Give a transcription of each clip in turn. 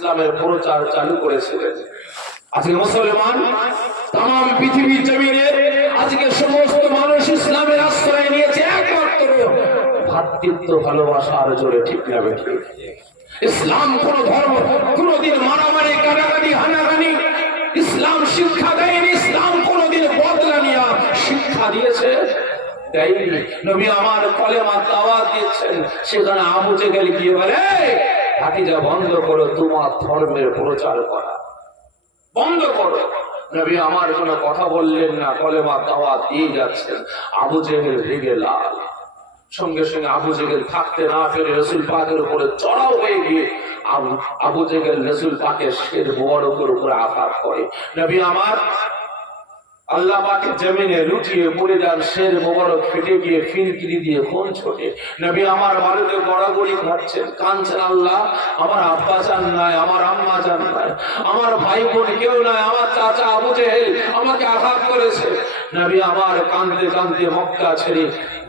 ইসলামের প্রচার চালু করেছিলেন। আজকে মুসলমান তাম পৃথিবীর জমিনে আজকে সমস্ত মানুষ ইসলামের আশ্রয় নিয়েছে একমাত্র ভ্রাতৃত্ব ভালোবাসার জোরে, ঠিক না বেঠিক? ইসলাম কোন ধর্ম কোনদিন মারামারি কাটাকাটি হানাহানি ইসলাম শিক্ষা দেয়নি। ইসলাম কোনদিন বদলা নিয়ে শিক্ষা দিয়েছে দেয়নি। নবী আমার কলেমা দাওয়াত দিয়েছেন, সেখানে আবু জেহেল গিয়ে বলে ভাতিজা বন্ধ করো তোমার ধর্মের প্রচার করা, বন্ধ করো। নবী আমার কোনো কথা বললেন না, কলেমা দাওয়াত দিয়ে যাচ্ছেন। আবু জেহেল রেগে লাল, সঙ্গে সঙ্গে আবু জেহেল থাকতে না পেরে রাসূল পাকের উপরে চড়াও হয়ে গিয়ে আবু জেহেল রাসূল পাকের শির মোবারকের উপরে আঘাত করে। নবী আমার আল্লাহ পাকের জমিনে লুটিয়ে পড়ে যান, শের মোবারক ফেটে গিয়ে ফিনকিরি দিয়ে খুন ছোটে। নবী আমার বাড়িতে গড়াগড়ি খাচ্ছেন, কাঁদছেন, আল্লাহ আমার আব্বা জান নাই, আমার আম্মা জান নাই, আমার ভাই বোন কেউ নাই, আমার চাচা আবু জেহেল আমাকে আঘাত করেছে। নবী আমার কাঁদতে কাঁদতে মক্কা ছেড়ে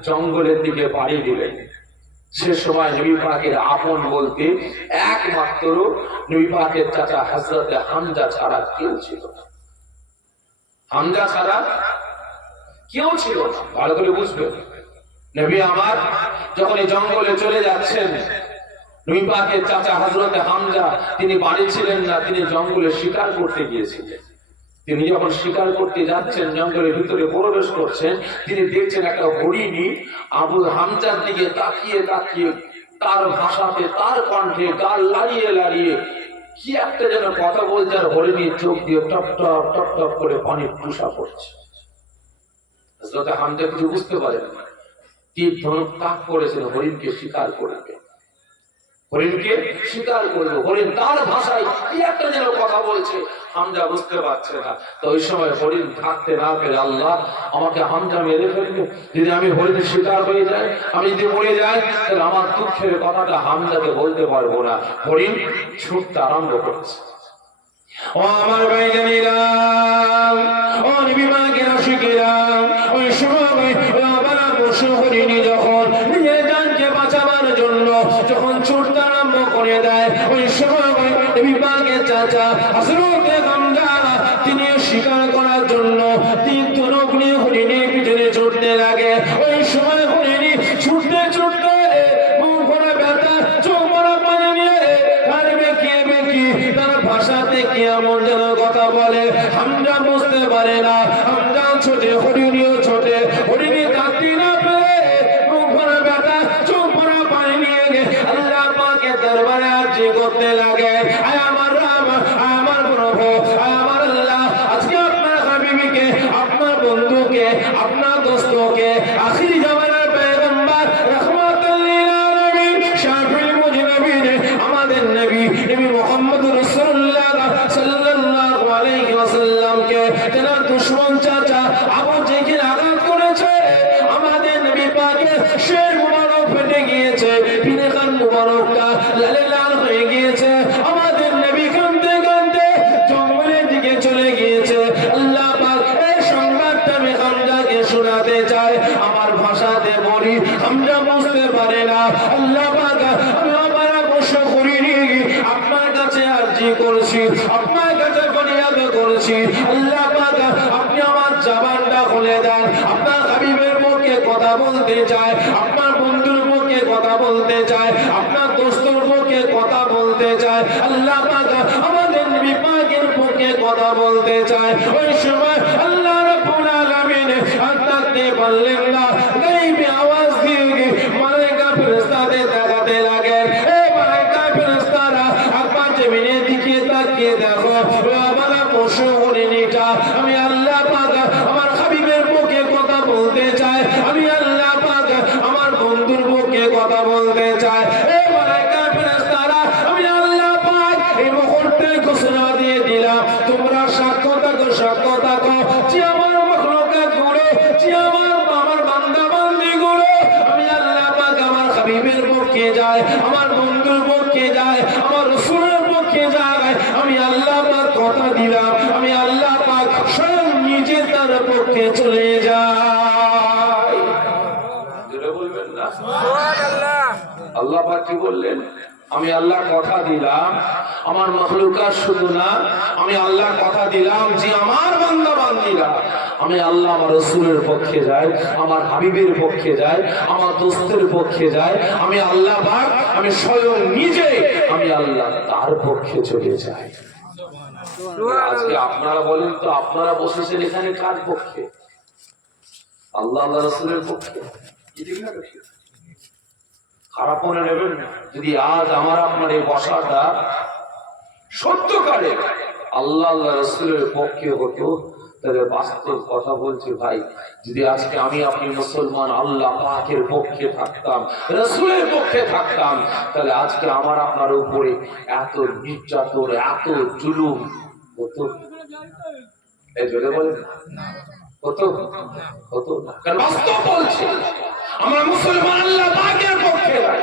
জঙ্গলের দিকে পাড়ি দিলেন। সে সময় নবী পাকের আপন বলতে একমাত্র নবী পাকের চাচা হযরতে হামজা ছাড়া কেউ ছিল না। হামজা ছাড়া কেউ ছিল না, ভালো করে বুঝবেন। নবী আমার যখন এই জঙ্গলে চলে যাচ্ছেন, নবী পাকের চাচা হযরতে হামজা তিনি বাড়ি ছিলেন না, তিনি জঙ্গলে শিকার করতে গিয়েছিলেন। তিনি যখন শিকার করতে যাচ্ছেন, জঙ্গলের ভিতরে প্রবেশ করছেন, তিনি দেখছেন একটা হরিণী আবু হামজার দিকে তাকিয়ে তাকিয়ে তার ভাষাতে তার কণ্ঠে গাল লাড়িয়ে লাড়িয়ে কি একটা যেন কথা বলছে, আর হরিণীর চোখ দিয়ে টপ টপ টপ টপ করে পানি টুসা পড়ছে। হযরত হামজা কিছু বুঝতে পারেন না, তীর ধনুক তাক করেছেন হরিণকে শিকার করবে, হরিণকে শিকার করবে। হরিণ তার ভাষায় কি একটা যেন কথা বলছে, হামজা বুঝতে পারছে না। তো ওই সময় হরিণ থাকতে না পেরে, আল্লাহ আমাকে হামজা মেরে ফেলবে, যদি আমি হরিণের শিকার হয়ে যাই, আমি যদি মরে যাই, তাহলে আমার দুঃখের কথাটা হামজাকে বলতে পারবো না। হরিণ ছুটতে আরম্ভ করেছে। ও আমার ভাইজানেরা, ও নবী পাকের আশিকেরা, ওই সময় বাবারা পশু হরিণী যখন নিজের জানকে বাঁচাবার জন্য যখন ছুটতে আরম্ভ করে দেয়, ওই সময় নবী পাকের চাচা হযরতে হামজা তিনি শিকার করার জন্য তীর ধনুক নিয়ে হরিণীর পিছনে ছুটতে লাগে। ওই সময় হরিণী ছুটতে ছুটতে মুখ ভরা ব্যথা, চোখ ভরা পানি নিয়ে আর বেঁকিয়ে বেঁকিয়ে তার ভাষাতে কি এমন যেন কথা বলে, হামজা বুঝতে পারে না। হামজা ছোটে, হরিণীও ছোটে, হরিণী কাঁদতে না পেরে মুখ ভরা ব্যথা, চোখ ভরা পানি নিয়ে আল্লাহ পাকের দরবারে আরজি করতে লাগে, আয় আমার রাম, আয় আমার প্রভু, আয় আমার আল্লাহ, আজকে আপনার হাবিবকে, আপনার বন্ধুকে, আপনার দোস্তকে, আখির জামানার পয়গম্বর রাহমাতুল লিল আলামিন শাফিউল মুজনিবিন আমাদের নবী মুহাম্মদুর রাসূলুল্লাহ সাল্লাল্লাহু আলাইহি ওয়াসাল্লামকে যারা দুশমন চাচা আবু জেহেল আঘাত করেছে, আমাদের নবী পাকের শির মুবারক ফেটে গিয়েছে, পিনেখান মুবারকটা লালে লাল হয়ে গিয়েছে। আমাদের নবী কাঁদতে কাঁদতে জঙ্গলের দিকে চলে গিয়েছে। আল্লাহ পাক এই সংবাদটা আমি হামজাকে শোনাতে চাই, আমার ভাষাতে বলি, হামজা বুঝতে পারে না। আল্লাহ পাক আমি আমার বসে করিনি, আপনার কাছে আরজি করছি, আপনার কাছে ফরিয়াদ করছি, আল্লাহ পাক আপনি আমার জবানটা খুলে দেন, আপনার হাবিবের পক্ষে কথা বলতে চাই, আপনার বন্ধুর পক্ষে কথা বলতে চাই, আপনার দোস্তের পক্ষে কথা বলতে চাই, আল্লাহ পাক আমাদের নবী পাকের পক্ষে কথা বলতে চাই। ওই সময় আল্লাহ রাব্বুল আলামিন আর থাকতে পারলেন না, গায়বী আওয়াজ দিয়ে মালায়েকা ফেরেশতাদের দেখাতে লাগেন, এ মালায়েকা ফেরেশতারা আকবার জমিনের দিকে তাকিয়ে দেখো, আমার পশু হরিণীটা আমি আল্লাহ পাক আমার হাবিবের পক্ষে কথা বলতে চাই, আমি আল্লাহ পাক আমার বন্ধুর পক্ষে কথা বলতে চাই। এ মালায়েকা ফেরেশতারা আমি আল্লাহ পাক এই মুহূর্তে ঘোষণা দিয়ে দিলাম, তোমরা সাক্ষ্য থাকো, সাক্ষ্য থাকো যে আমার মাখলুকাত গুলো, যে আমার বান্দা বান্দি গুলো আমি আল্লাহ পাক আমার হাবিবের পক্ষে যায়, আমার বন্ধুর পক্ষে যায়, আমার রাসূলের পক্ষে যায়, আমি আল্লাহ পাক কথা দিলাম, আমি আল্লাহ পাক স্বয়ং নিজে তার পক্ষে চলে যাই। জোরে বলবেন না সুবহানাল্লাহ। আল্লাহ পাক কি বললেন, আমি আল্লাহ কথা দিলাম, আমার মাখলুকাত শুধু না, আমি আল্লাহ কথা দিলাম যে আমার বান্দা বান্দীরা আমি আল্লাহ আমার রাসূলের পক্ষে যাই, আমার হাবিবের পক্ষে যাই, আমার দোস্তের পক্ষে যাই, আমি আল্লাহ পাক আমি স্বয়ং নিজে আমি আল্লাহ তার পক্ষে চলে যাই। আজকে আপনারা বলেন তো, আপনারা বসেছেন এখানে কার পক্ষে? আল্লাহ আল্লাহ রাসূলের পক্ষে। খারাপ মনে নেবেন না। যদি আজ আমার আপনার এই বসাটা সত্যকারে আল্লাহ আল্লাহ রাসূলের পক্ষে হতো, তাহলে বাস্তব কথা বলছি ভাই, যদি আজকে আমি আপনি মুসলমান আল্লাহ পাকের পক্ষে থাকতাম, রাসূলের পক্ষে থাকতাম, তাহলে আজকে আমার আপনার উপরে এত নির্যাতন এত জুলুম হতো? এই জোরে বলেন হতো? হতো না। কারণ বাস্তব বলছি, আমরা মুসলমান আল্লাহ পাকের পক্ষে নাই,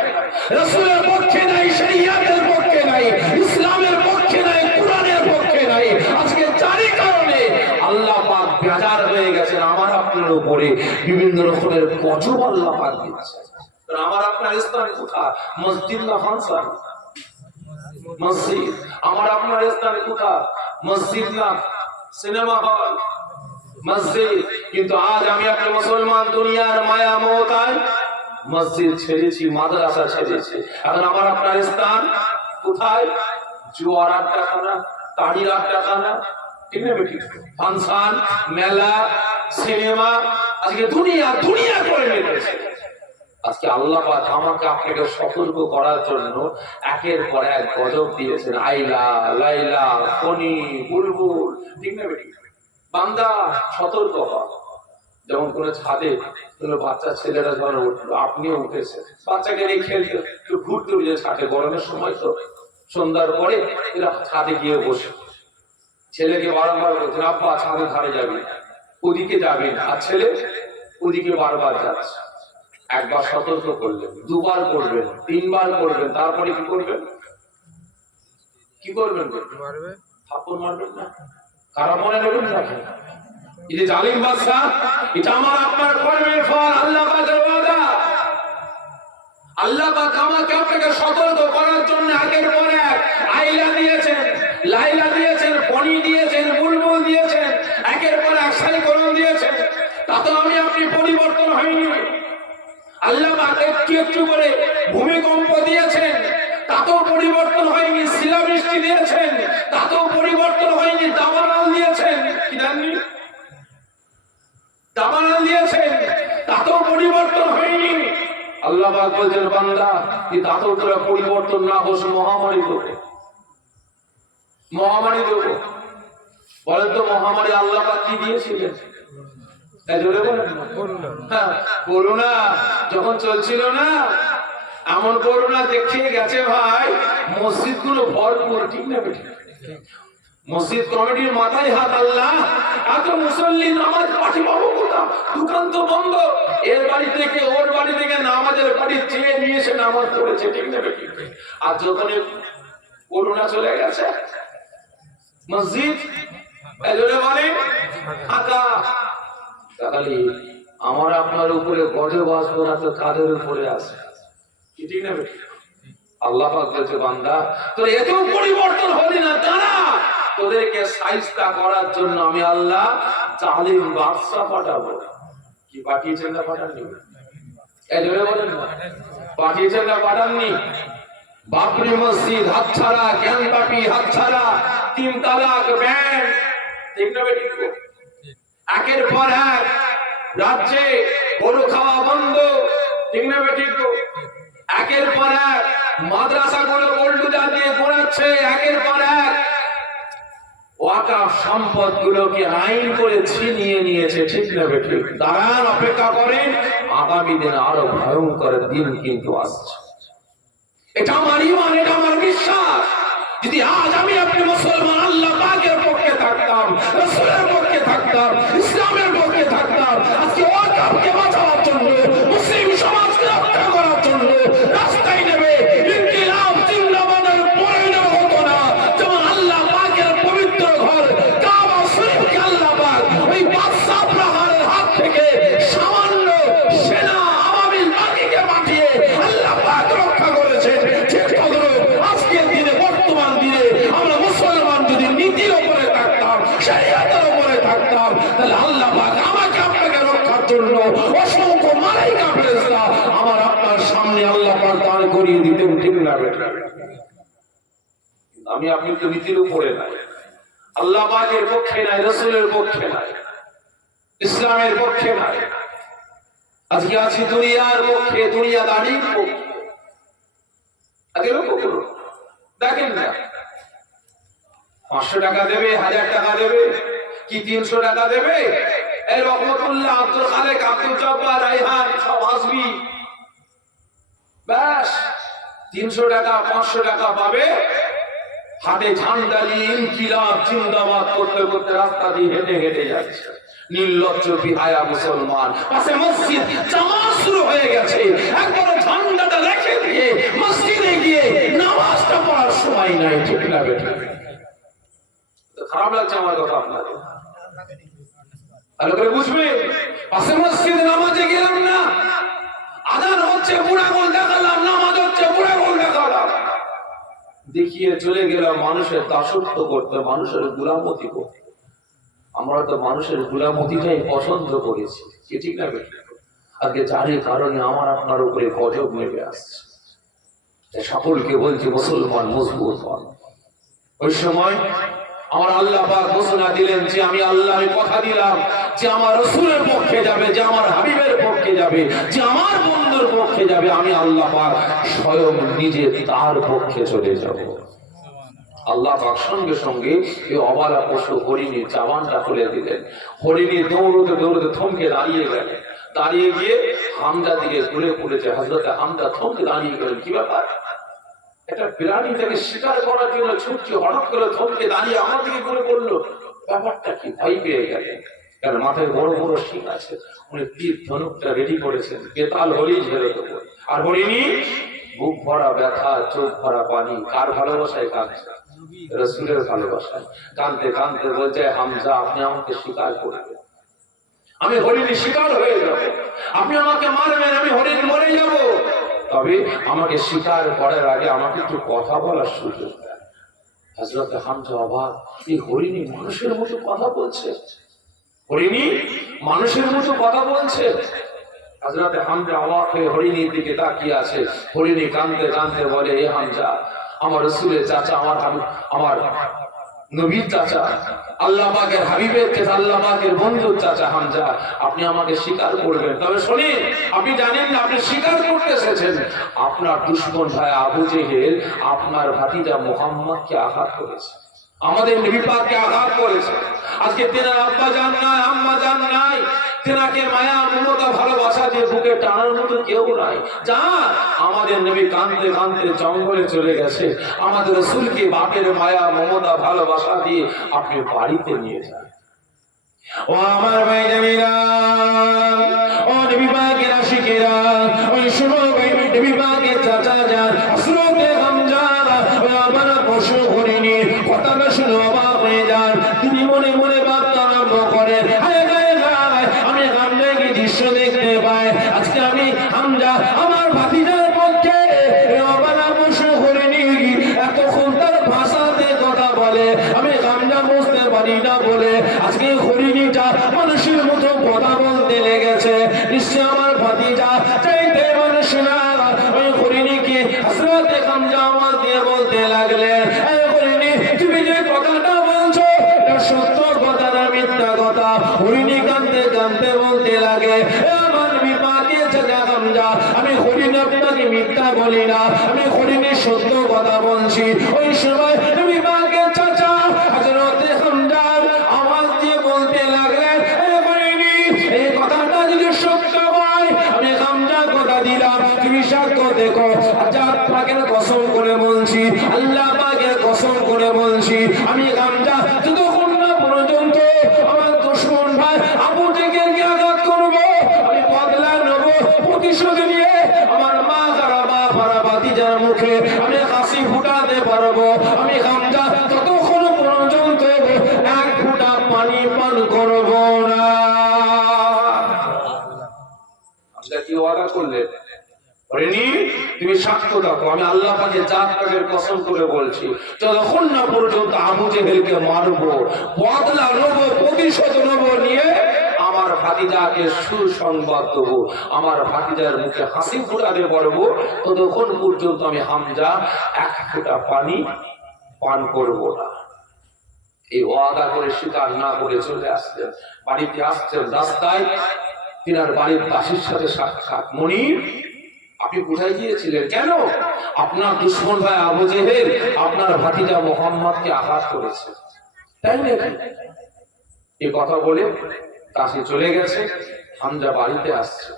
রাসূলের পক্ষে নাই, শরীয়তের পক্ষে নাই, ইসলামের পক্ষে নাই, কোরআনের পক্ষে নাই। আজকে চারি কারণে আল্লাহ পাক বেজার হয়ে গেছেন আমার আপনার উপরে, বিভিন্ন রকমের গজব আল্লাহ পাক দিচ্ছেন। কারণ আমার আপনার স্থান কোথায়? মসজিদ না ফাংশন? মসজিদ। আমার আপনার স্থান কোথায়? মসজিদ না সিনেমা হল? মসজিদ। কিন্তু আজ আমি আপনি মুসলমান দুনিয়ার মায়া মমতায় মসজিদ ছেড়েছি, মাদ্রাসা ছেড়েছি। এখন আমার আপনার স্থান কোথায়? জুয়ার আড্ডাখানা, তাড়ির আড্ডাখানা, ঠিক না বেটি? ফাংশন, মেলা, সিনেমা, আজকে দুনিয়া দুনিয়া করে নিয়েছে। আজকে আল্লাহ পাক আমাকে আপনাকে সতর্ক করার জন্য একের পর এক গজব দিয়েছেন। আইলা, লাইলা, ফণি, বুলবুল, ঠিক না বেটি? বান্দা সতর্ক হওয়া। যেমন কোন ছাদে কোন বাচ্চা ছেলেরা যখন উঠলো, আপনিও উঠেছেন, বাচ্চাকে নিয়ে খেলতে একটু ঘুরতে উঠে ছাদে, গরমের সময় তো, সন্ধ্যার পরে এরা ছাদে গিয়ে বসে, ছেলেকে বারবার বলছেন আব্বা ছাদে ধারে যাবি, ওদিকে যাবেন, আর ছেলে ওদিকে বারবার যাচ্ছে। একবার সতর্ক করলেন, দুবার করবেন, তিনবার করবেন, তারপরে কি করবেন? কি করবেন? থাপ্পড় মারবেন না? কারা মনে নেবেন না? এই যে জালিম বাদশা, এটা আমার আপনার কর্মের ফল, আল্লাহ পাকের ওয়াদা। আল্লাহ পাক আমাকে আপনাকে সতর্ক করার জন্য একের পর এক আইলা দিয়েছেন, লাইলা দিয়েছেন, ফণি দিয়েছেন, বুলবুল দিয়েছেন, একের পর এক সাইক্লোন দিয়েছেন। তাতে আমি আপনি পরিবর্তন হয়নি। আল্লাহ পাক একটু একটু করে ভূমিকম্প দিয়েছেন, তাতেও পরিবর্তন হয়নি। শিলাবৃষ্টি দিয়েছেন, তাতেও পরিবর্তন হয়নি। দাবানল দিয়েছেন, কি জাননি? দাবানল দিয়েছেন, তাতেও পরিবর্তন হয়নি। আল্লাহ পাক বলছেন বান্দা, এই তাতেও তোরা পরিবর্তন না হোস, মহামারী দেবো, মহামারী দেবো। বলেন তো মহামারী আল্লাহ পাক কি দিয়েছিলেন? করোনা যখন চলছিল না, এমন করোনা দেখিয়ে গেছে ভাই, মসজিদ গুলো ভরপুর, ঠিক না বেটি? মসজিদ কমিটির মাথায় হাত। আল্লাহ, এত মুসল্লি নামাজ পাঠি পাবো কোথা? দোকান তো বন্ধ, এর বাড়ি থেকে ওর বাড়ি থেকে নামাজের বাড়ি চেয়ে নিয়েছে, নামাজ পড়েছে, ঠিক না বেটি? আর যখন করোনা চলে গেছে, মসজিদ মানে ফাঁকা। তাহলে আমার আপনার উপরে গজব আসবো না তো কাদের উপরে আসে? ঠিক না বেটি? আল্লাহ পাক বলছে বান্দা, তোর এত পরিবর্তন হলি না, দাঁড়া, তোদেরকে সাইজটা করার জন্য আমি আল্লাহ জালিম বাদশা পাঠাবো। কি পাঠিয়েছেন না পাঠাননি? এই জোরে বলেন না, পাঠিয়েছেন না পাঠাননি? বাবরি মসজিদ হাতছাড়া, জ্ঞানবাপী হাতছাড়া, 3 তালাক ব্যান, ঠিক না বেটি? একের পর এক রাজ্যে গরু খাওয়া বন্ধ, ঠিক না বেটি? একের পর এক মাদ্রাসাগুলো গোল্ডুজা দিয়ে ঘোরাচ্ছে, একের পর এক ওয়াকাফ সম্পদ গুলোকে আইন করে ছিনিয়ে নিয়েছে, ঠিক না বেটি? দাঁড়ান, অপেক্ষা করেন, আগামী দিন আরো ভয়ঙ্কর দিন কিন্তু আসছে। এটা আমার ঈমান, এটা আমার বিশ্বাস। যদি আজ আমি আপনি মুসলমান আল্লাহ পাকের পক্ষে থাকতাম, রাসূলের পক্ষে থাকতাম, ইসলামের পক্ষে থাকতাম, আজকে ওয়াকাফকে বাঁচানোর জন্য, মুসলিম সমাজকে রক্ষা করার জন্য রাস্তায় নেবে ইনকিলাব জিন্দাবাদের প্রয়োজন হতো না। যেমন আল্লাহ পাকের পবিত্র ঘর কাবা শরীফকে আল্লাহ পাক ওই বাদশা প্রহারের হাত থেকে সামান্য সেনা আবাবিল বাকিকে পাঠিয়ে আল্লাহ পাক রক্ষা করেছেন। ঠিক তদ্রূপ আজকের দিনে, বর্তমান দিনে বেটা? আমি আপনি তো নীতির উপরে নাই, আল্লাহ পাকের পক্ষে নাই, রাসূলের পক্ষে নাই, ইসলামের পক্ষে নাই। আজকে আছি দুনিয়ার পক্ষে, দুনিয়াদারির পক্ষে। আগে লক্ষ্য করুন, দেখেন না 500 টাকা দেবে, 1000 টাকা দেবে, কি 300 টাকা দেবে, এই রহমতুল্লাহ, আব্দুল খালেক, আব্দুল জব্বার, রায়হান সব আসবি, ব্যাস 300 টাকা 500 টাকা পাবে, হাতে ঝান্ডা নিয়ে ইনকিলাব জিন্দাবাদ করতে করতে রাস্তা দিয়ে হেঁটে হেঁটে যাচ্ছে। নির্লজ্জ বিহায়া মুসলমান, পাশে মসজিদ জামাত শুরু হয়ে গেছে, একবার ঝান্ডাটা রেখে দিয়ে মসজিদে গিয়ে নামাজটা পড়ার সময় নাই। ঠিক না বেটা? খারাপ লাগছে আমার কথা আপনাদের? ভালো করে বুঝবে, পাশে মসজিদে নামাজে গেলাম না, আজান হচ্ছে বুড়া গোল দেখালাম, নামাজ হচ্ছে বুড়া গোল দেখালাম, দেখিয়ে চলে গেলাম মানুষের দাসত্ব করতে, মানুষের গোলামতি করতে। আমরা তো মানুষের গোলামতিটাই পছন্দ করেছি, কি ঠিক না বেটা? আজকে যার কারণে আমার আপনার উপরে গজব নেমে আসছে। সকলকে বলছি মুসলমান মজবুত হন। ওই সময় আমার আল্লাহ পাক ঘোষণা দিলেন যে আমি আল্লাহ, আমি কথা দিলাম যে আমার রাসূলের পক্ষে যাবে, যে আমার হাবিবের পক্ষে যাবে, যে আমার বন্ধুর পক্ষে যাবে, আমি আল্লাহ পাক স্বয়ং নিজে তার পক্ষে চলে যাব। আল্লাহ পাক সঙ্গে সঙ্গে এই অবালা পশু হরিণীর চাবানটা খুলে দিলেন। হরিণী দৌড়তে দৌড়তে থমকে দাঁড়িয়ে গেলেন, দাঁড়িয়ে গিয়ে হামজা দিকে ঘুরে পড়েছে। হযরতে হামজা থমকে দাঁড়িয়ে গেলেন, কি ব্যাপার? একটা প্রাণী তাকে শিকার করার জন্য ছুটছে, হঠাৎ করে থমকে দাঁড়িয়ে আমার দিকে ঘুরে পড়লো, ব্যাপারটা কি? ভয় পেয়ে গেলেন, কারণ মাথায় বড় বড় শিং আছে, উনি তীর ধনুকটা রেডি করেছেন, বেতাল হলেই ঝেড়ে দেবো। আর হরিণী বুক ভরা ব্যথা, চোখ ভরা পানি, কার ভালোবাসায় কাঁদছে? রাসূলের ভালোবাসায়। কাঁদতে কাঁদতে বলছে, হামজা আপনি আমাকে স্বীকার করবেন, আমি হরিণী শিকার হয়ে যাব, আপনি আমাকে মারবেন, আমি হরিণ মরে যাব, তবে আমাকে স্বীকার করার আগে আমাকে একটু কথা বলার সুযোগ দেন। হযরত হামজা অবাক, এই হরিণী মানুষের মতো কথা বলছে, হরিণী মানুষের মতো কথা বলছে। হযরত হামজা অবাক হয়ে হরিণীর দিকে তাকিয়ে আছে। হরিণী কাঁদতে কাঁদতে বলে, এ হামজা, আমার রাসূলের চাচা, আমার নবীর চাচা, আল্লাহ পাকের হাবিবের চাচা, আল্লাহ পাকের বন্ধুর চাচা হামজা, আপনি আমাকে স্বীকার করবেন, তবে শুনুন, আপনি জানেন না আপনি স্বীকার করতে এসেছেন, আপনার দুশমন ভাই আবু জেহেল আপনার ভাতিজা মুহাম্মদকে আঘাত করেছে, আমাদের নবী পাককে আঘাত করেছে। আজকে তেনার আব্বা জান নাই, আম্মা জান নাই, তেনাকে মায়া মমতা ভালোবাসা দিয়ে বুকে টানার মতো কেউ নাই। যা আমাদের নবী কাঁদতে কাঁদতে জঙ্গলে চলে গেছে, আমাদের রাসূলকে বাপের মায়া মমতা ভালোবাসা দিয়ে আপনি বাড়িতে নিয়ে যান। ও আমার ভাই জানেরা, ও নবী পাকের আশিকেরা, ওই শুনো ভাই, নবী পাকের চাচা যান হযরতে হামজা, ওই আমার পশু হরিণী কথাটা শুনে অবাক হয়ে যান। তিনি মনে মনে ভাবতে আরম্ভ করেন, আমি হামজাকে দৃশ্য দেখতে পাই, আজকে আমি হামজা আমার ভাতিজার পক্ষে অবালা পশু হরিণী এতক্ষণ তার ভাষাতে কথা বলে, আমি হামজা বুঝতে পারি না বলে আজকে হরিণীটা মানুষের মতো কথা বলতে লেগেছে। নিশ্চয় আমার ভাতিজা চাইতে মানুষ না। ওই হরিণীকে হযরতে হামজা আওয়াজ দিয়ে বলতে লাগলেন, এই হরিণী, তুমি যে কথাটা বলছো এটা সত্য কথা না মিথ্যা কথা? হরিণী কাঁদতে কাঁদতে বলতে লাগে, আমার নবী পাকের চাচা হামজা, আমি হরিণ আপনাকে মিথ্যা বলি না, আমি হরিণীর সত্য কথা বলছি। ওই সময় নবী পাকের চাচা হযরতে হামজা আওয়াজ দিয়ে বলতে লাগলেন, এই হরিণী, এই কথাটা যদি সত্য হয় আমি হামজা কথা দিলাম, তুমি সাক্ষ্য দেখো। আচ্ছা পাকের কসম করে বলছি, আল্লাহ পাকের কসম করে বলছি, আমি হামজা যতক্ষণ না পর্যন্ত আমার দুশমন ভাই আবু জেহেলকে আঘাত করবো, আমি বদলা নেব, প্রতিশোধ নিয়ে আমার মা যারা বাপ হারা ভাতিজার মুখে আমি হাসি ফুটাতে পারবো, আমি হামজা ততক্ষণ পর্যন্ত এক ফোঁটা পানি পান করব না। আমরা কি ওয়াদা করলেন? হরিণী, তুমি সাক্ষ্য দেখো, আমি আল্লাহ পাকের জাত পাকের কসম করে বলছি, যতক্ষণ না পর্যন্ত আবু জেহেলকে মারবো, বদলা নেবো, প্রতিশোধ নেবো নিয়ে আমার আমার ভাতিজাকে সুসংবাদ দেবো, আমার ভাতিজার মুখে হাসি ফোটাতে পারবো, ততক্ষণ পর্যন্ত আমি হামজা এক ফোঁটা পানি পান করব না। এই ওয়াদা করে স্বীকার না করে চলে আসছেন। বাড়িতে আসছেন, রাস্তায় তিনার বাড়ির দাসীর সাথে সাক্ষাৎ। মনির, আপনি কোথায় গিয়েছিলেন? কেন? আপনার দুশমন ভাই আবু জেহেল আপনার ভাতিজা মোহাম্মদকে আঘাত করেছে, তাই নাকি? এই কথা বলে দাসী চলে গেছে। হামজা বাড়িতে আসছে।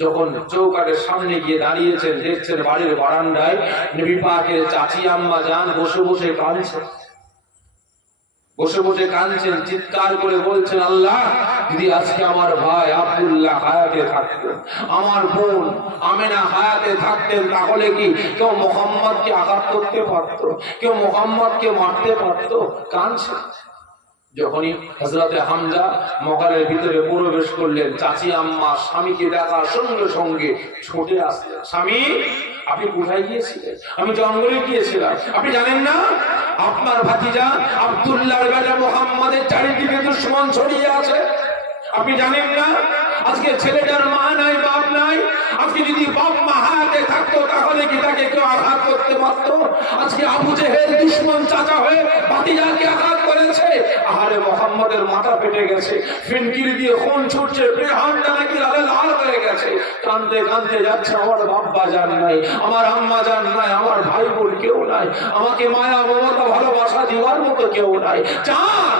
যখন চৌকাঠের সামনে গিয়ে দাঁড়িয়েছেন, দেখছেন বাড়ির বারান্দায় নবী পাকের চাচি আম্মা জান বসে বসে কাঁদছেন, বসে বসে কাঁদছেন, চিৎকার করে বলছেন, আল্লাহ, যদি আজকে আমার ভাই আব্দুল্লাহ হায়াতে থাকতেন, আমার বোন আমেনা হায়াতে থাকতেন, তাহলে কি কেউ মোহাম্মদকে আঘাত করতে পারত? কেউ মোহাম্মদকে মারতে পারত? কাঁদছেন। যখনই হযরতে হামজা মহলের ভিতরে প্রবেশ করলেন, চাচি আম্মা স্বামীকে দেখার সঙ্গে সঙ্গে ছুটে আসলেন। স্বামী, আপনি কোথায় গিয়েছিলেন? আমি জঙ্গলে গিয়েছিলাম। আপনি জানেন না আপনার ভাতিজা আব্দুল্লাহর বেটা মোহাম্মদের চারিদিকে দুশমন ছড়িয়ে আছে? আপনি জানেন না আজকে ছেলেটার মা নাই, বাপ নাই? আজকে যদি বাপ মা হায়াতে থাকতো, তাহলে কি তাকে কেউ আঘাত করতে পারতো? আজকে আবু জেহেল দুশমন চাচা হয়ে ভাতিজাকে আঘাত করেছে। আহারে, মোহাম্মদের মাথা ফেটে গেছে, ফিনকিরি দিয়ে খুন ছুটছে, প্রেহানটা নাকি লাল হয়ে গেছে। কাঁদতে কাঁদতে যাচ্ছে, আমার বাবা জান নাই, আমার আম্মা জান নাই, আমার ভাই বোন কেউ নাই, আমাকে মায়া মমতা ভালোবাসা দেওয়ার মতো কেউ নাই। চান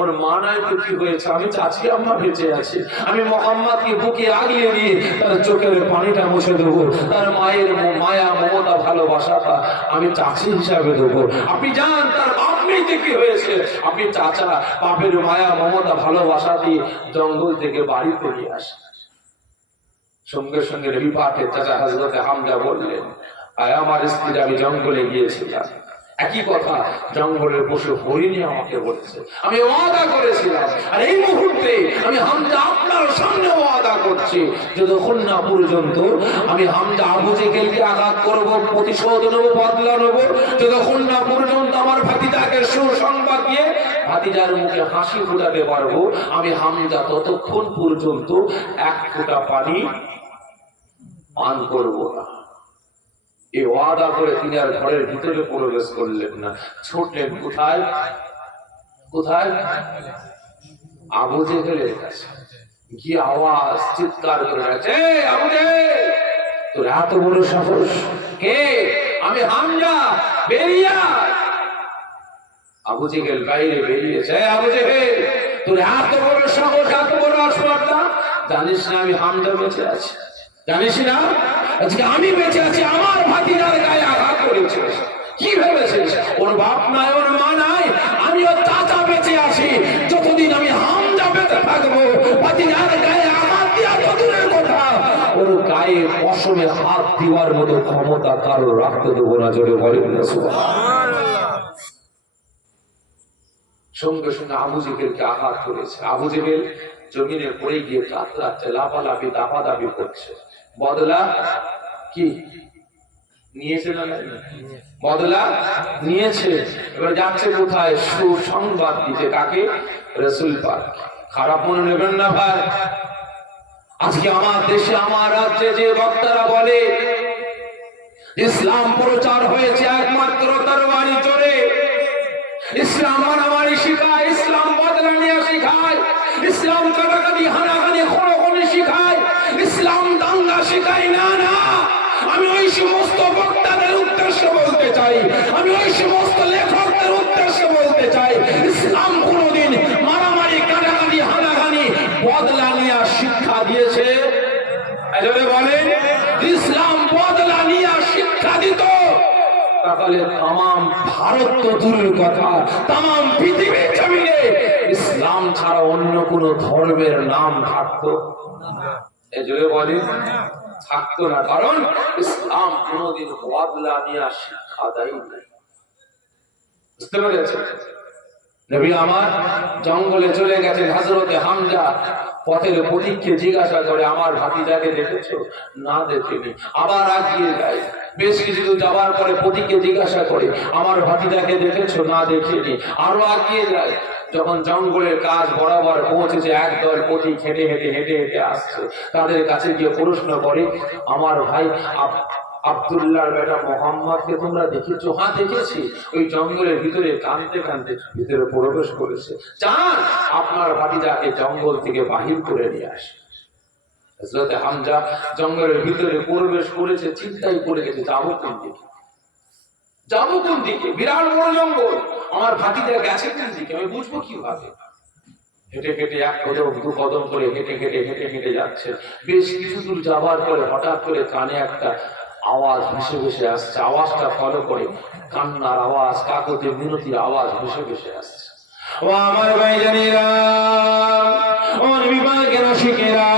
ওর মা নাই তো কি হয়েছে? আমি চাচি আম্মা বেঁচে আছি। আমি মোহাম্মদকে বুকে আগলিয়ে দিয়ে তার চোখের পানিটা মুছে দেবো, তার মায়ের মায়া মমতা ভালোবাসাটা আমি চাচি হিসাবে দেবো। আপনি জান তার বাপ নেই কি হয়েছে? আপনি চাচা বাপের মায়া মমতা ভালোবাসা দিয়ে জঙ্গল থেকে বাড়িতে নিয়ে আসে। সঙ্গে সঙ্গে নবী পাকের চাচা হযরতে হামজা বললেন, আয় আমার স্ত্রী, আমি জঙ্গলে গিয়েছিলাম। একই কথা জঙ্গলের পশু হরিণী আমাকে বলেছে, আমি ওয়াদা করেছিলাম। আর এই মুহূর্তে আমি হামজা আপনার সামনে ওয়াদা করছি, যতক্ষণ না পর্যন্ত আমি হামজা আবু জেহেলকে আঘাত করব, প্রতিশোধ নেব, বদলা নেব, যতক্ষণ না পর্যন্ত আমার ভাতিজাকে সুসংবাদ দিয়ে ভাতিজার মুখে হাসি ফোটাতে পারবো, আমি হামজা ততক্ষণ পর্যন্ত এক ফোঁটা পানি পান করব না। এই ওয়াদা করে তিনি আর ঘরের ভিতরে প্রবেশ করলেন না, ছুটলেন কোথায়? কোথায়? আবু জেহেলের কাছে গিয়ে আওয়াজ চিৎকার করে গেছে, আবু জেহেল, তোর এত বড় সাহস! কে? আমি হামজা, বেরিয়ে আয়। আবু জেহেল বাইরে বেরিয়েছে। আবু জেহেল, তোর এত বড় সাহস, এত বড় আসপর্দা! জানিস না আমি হামজা বেঁচে আছি? জানিস না আজকে আমি বেঁচে আছি? আমার ভাতিজার গায়ে আঘাত করেছে। কি ভেবেছিস ওর বাপ নাই, ওর মা নাই? আমি ওর চাচা বেঁচে আছি। যতদিন আমি হামজা বেঁচে থাকবো, ভাতিজার গায়ে আঘাত দেওয়া তো দূরের কথা, ওর গায়ে পশমে হাত দেওয়ার মতো ক্ষমতা কারো রাখতে দেবো না। জোরে বলেন না সুবহানাল্লাহ। সঙ্গে সঙ্গে আবু জেহেলকে আঘাত করেছে। আবু জেহেল জমিনে পড়ে গিয়ে কাতরাচ্ছে, লাফালাফি দাপাদাপি করছে। বদলা কি নিয়েছে না? বদলা নিয়েছে। এবার যাচ্ছে কোথায়? সুসংবাদ দিতে। কাকে? রাসূল পাক। খারাপ মনে নেবেন না ভাই। আজকে আমার দেশে, আমার রাজ্যে যে বক্তারা বলে ইসলাম প্রচার হয়েছে একমাত্র তরবারি জোরে, ইসলাম মারামারি শিখায়, ইসলাম বদলা নিয়ে শিখায়, ইসলাম কাটাকাটি হানাহানি খোঁড়াখুঁড়ি শিখায়, ইসলাম দাঙ্গা শিখায় না। না, আমি ওই সমস্ত বক্তাদের উদ্দেশ্যে বলতে চাই, আমি ওই সমস্ত লেখকদের উদ্দেশ্যে বলতে চাই, ইসলাম কোনদিন মারামারি কাটাকাটি হানাহানি বদলা নিয়ে শিক্ষা দিয়েছে? বলেন, ইসলাম বদলা নিয়ে শিক্ষা দিত, তাহলে তাম ভারত তো দূরের কথা, তাম পৃথিবীর জমিনে ইসলাম ছাড়া অন্য কোন ধর্মের নাম থাকতো? বলেন, থাকতো না। কারণ ইসলাম কোনদিন বদলা নিয়ে শিক্ষা দেয় নাই। বুঝতে পেরেছেন? নবী আমার জঙ্গলে চলে গেছেন। হযরতে হামজা পথের পথিককে জিজ্ঞাসা করে, আমার ভাতিজাকে দেখেছো? না, দেখিনি। আবার আগিয়ে যায়। বেশ কিছু যাওয়ার পরে পথিককে জিজ্ঞাসা করে, আমার ভাতিজাকে দেখেছো? না, দেখিনি। আরো আগিয়ে যায়। যখন জঙ্গলের কাজ বরাবর পৌঁছেছে, একদল পথিক হেঁটে হেঁটে হেঁটে হেঁটে আসছে। তাদের কাছে গিয়ে প্রশ্ন করে, আমার ভাই আব্দুল্লাহর বেটা মোহাম্মদকে তোমরা দেখেছো? হ্যাঁ দেখেছি, ওই জঙ্গলের ভিতরে কাঁদতে কাঁদতে ভিতরে প্রবেশ করেছে, চান আপনার ভাতিজাকে জঙ্গল থেকে বাহির করে নিয়ে আসে। হযরত হামজা জঙ্গলের ভিতরে প্রবেশ করেছে, চিন্তাই করে গেছে যাবো কোন দিকে, যাবো কোন দিকে, বিরাট বড় জঙ্গল, আমার ভাতিজা গেছে কোন দিকে, আমি বুঝবো কিভাবে? হেঁটে হেঁটে এক কদম দু কদম করে হেঁটে হেঁটে হেঁটে হেঁটে যাচ্ছে। বেশ কিছু দূর যাবার পরে হঠাৎ করে কানে একটা আওয়াজ ভেসে ভেসে আসছে। আওয়াজটা ফলো করে কান্নার আওয়াজ, কাকতি মিনতির আওয়াজ ভেসে ভেসে আসছে। ও আমার ভাইজানেরা, ও নবী পাকের আশিকেরা,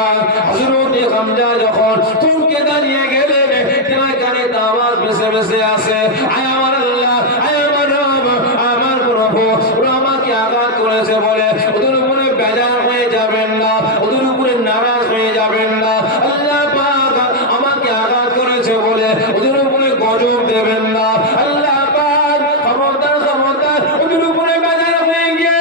হযরত হামজা যখন থমকে দাঁড়িয়ে গেলেন, তার কানে আওয়াজ ভেসে ভেসে আসে, আয় আমার আল্লাহ, আয় আমার রব, আমার প্রভু, ওরা আমাকে আঘাত করেছে বলে ওদের উপরে বেজার হয়ে যাবেন না, ওদের উপরে নারাজ হয়ে যাবেন না। আল্লাহ পাক আমাকে আঘাত করেছে বলে ওদের উপরে গজব দেবেন না। আল্লাহ পাক খবরদার খবরদার ওদের উপরে বেজার হয়ে গিয়ে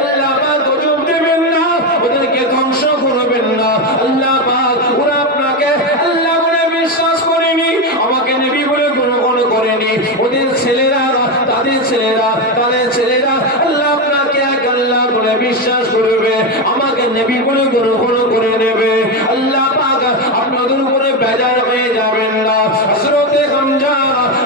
আল্লাহ পাক গজব দেবেন না, ওদেরকে ধ্বংস করবেন না। আল্লাহ পাক ওরা আপনাকে আল্লাহ বলে বিশ্বাস করেনি, আমাকে নবী বলে গ্রহণ করেনি। ওদের ছেলেরা, তাদের ছেলেরা, তাদের ছেলেরা আল্লাহ আপনাকে এক আল্লাহ বলে বিশ্বাস করবে, আমাকে নবী বলে গ্রহণ করে নেবে। আল্লাহ পাক আপনাদের উপরে বেজার হয়ে যাবেন না। হযরত হামজা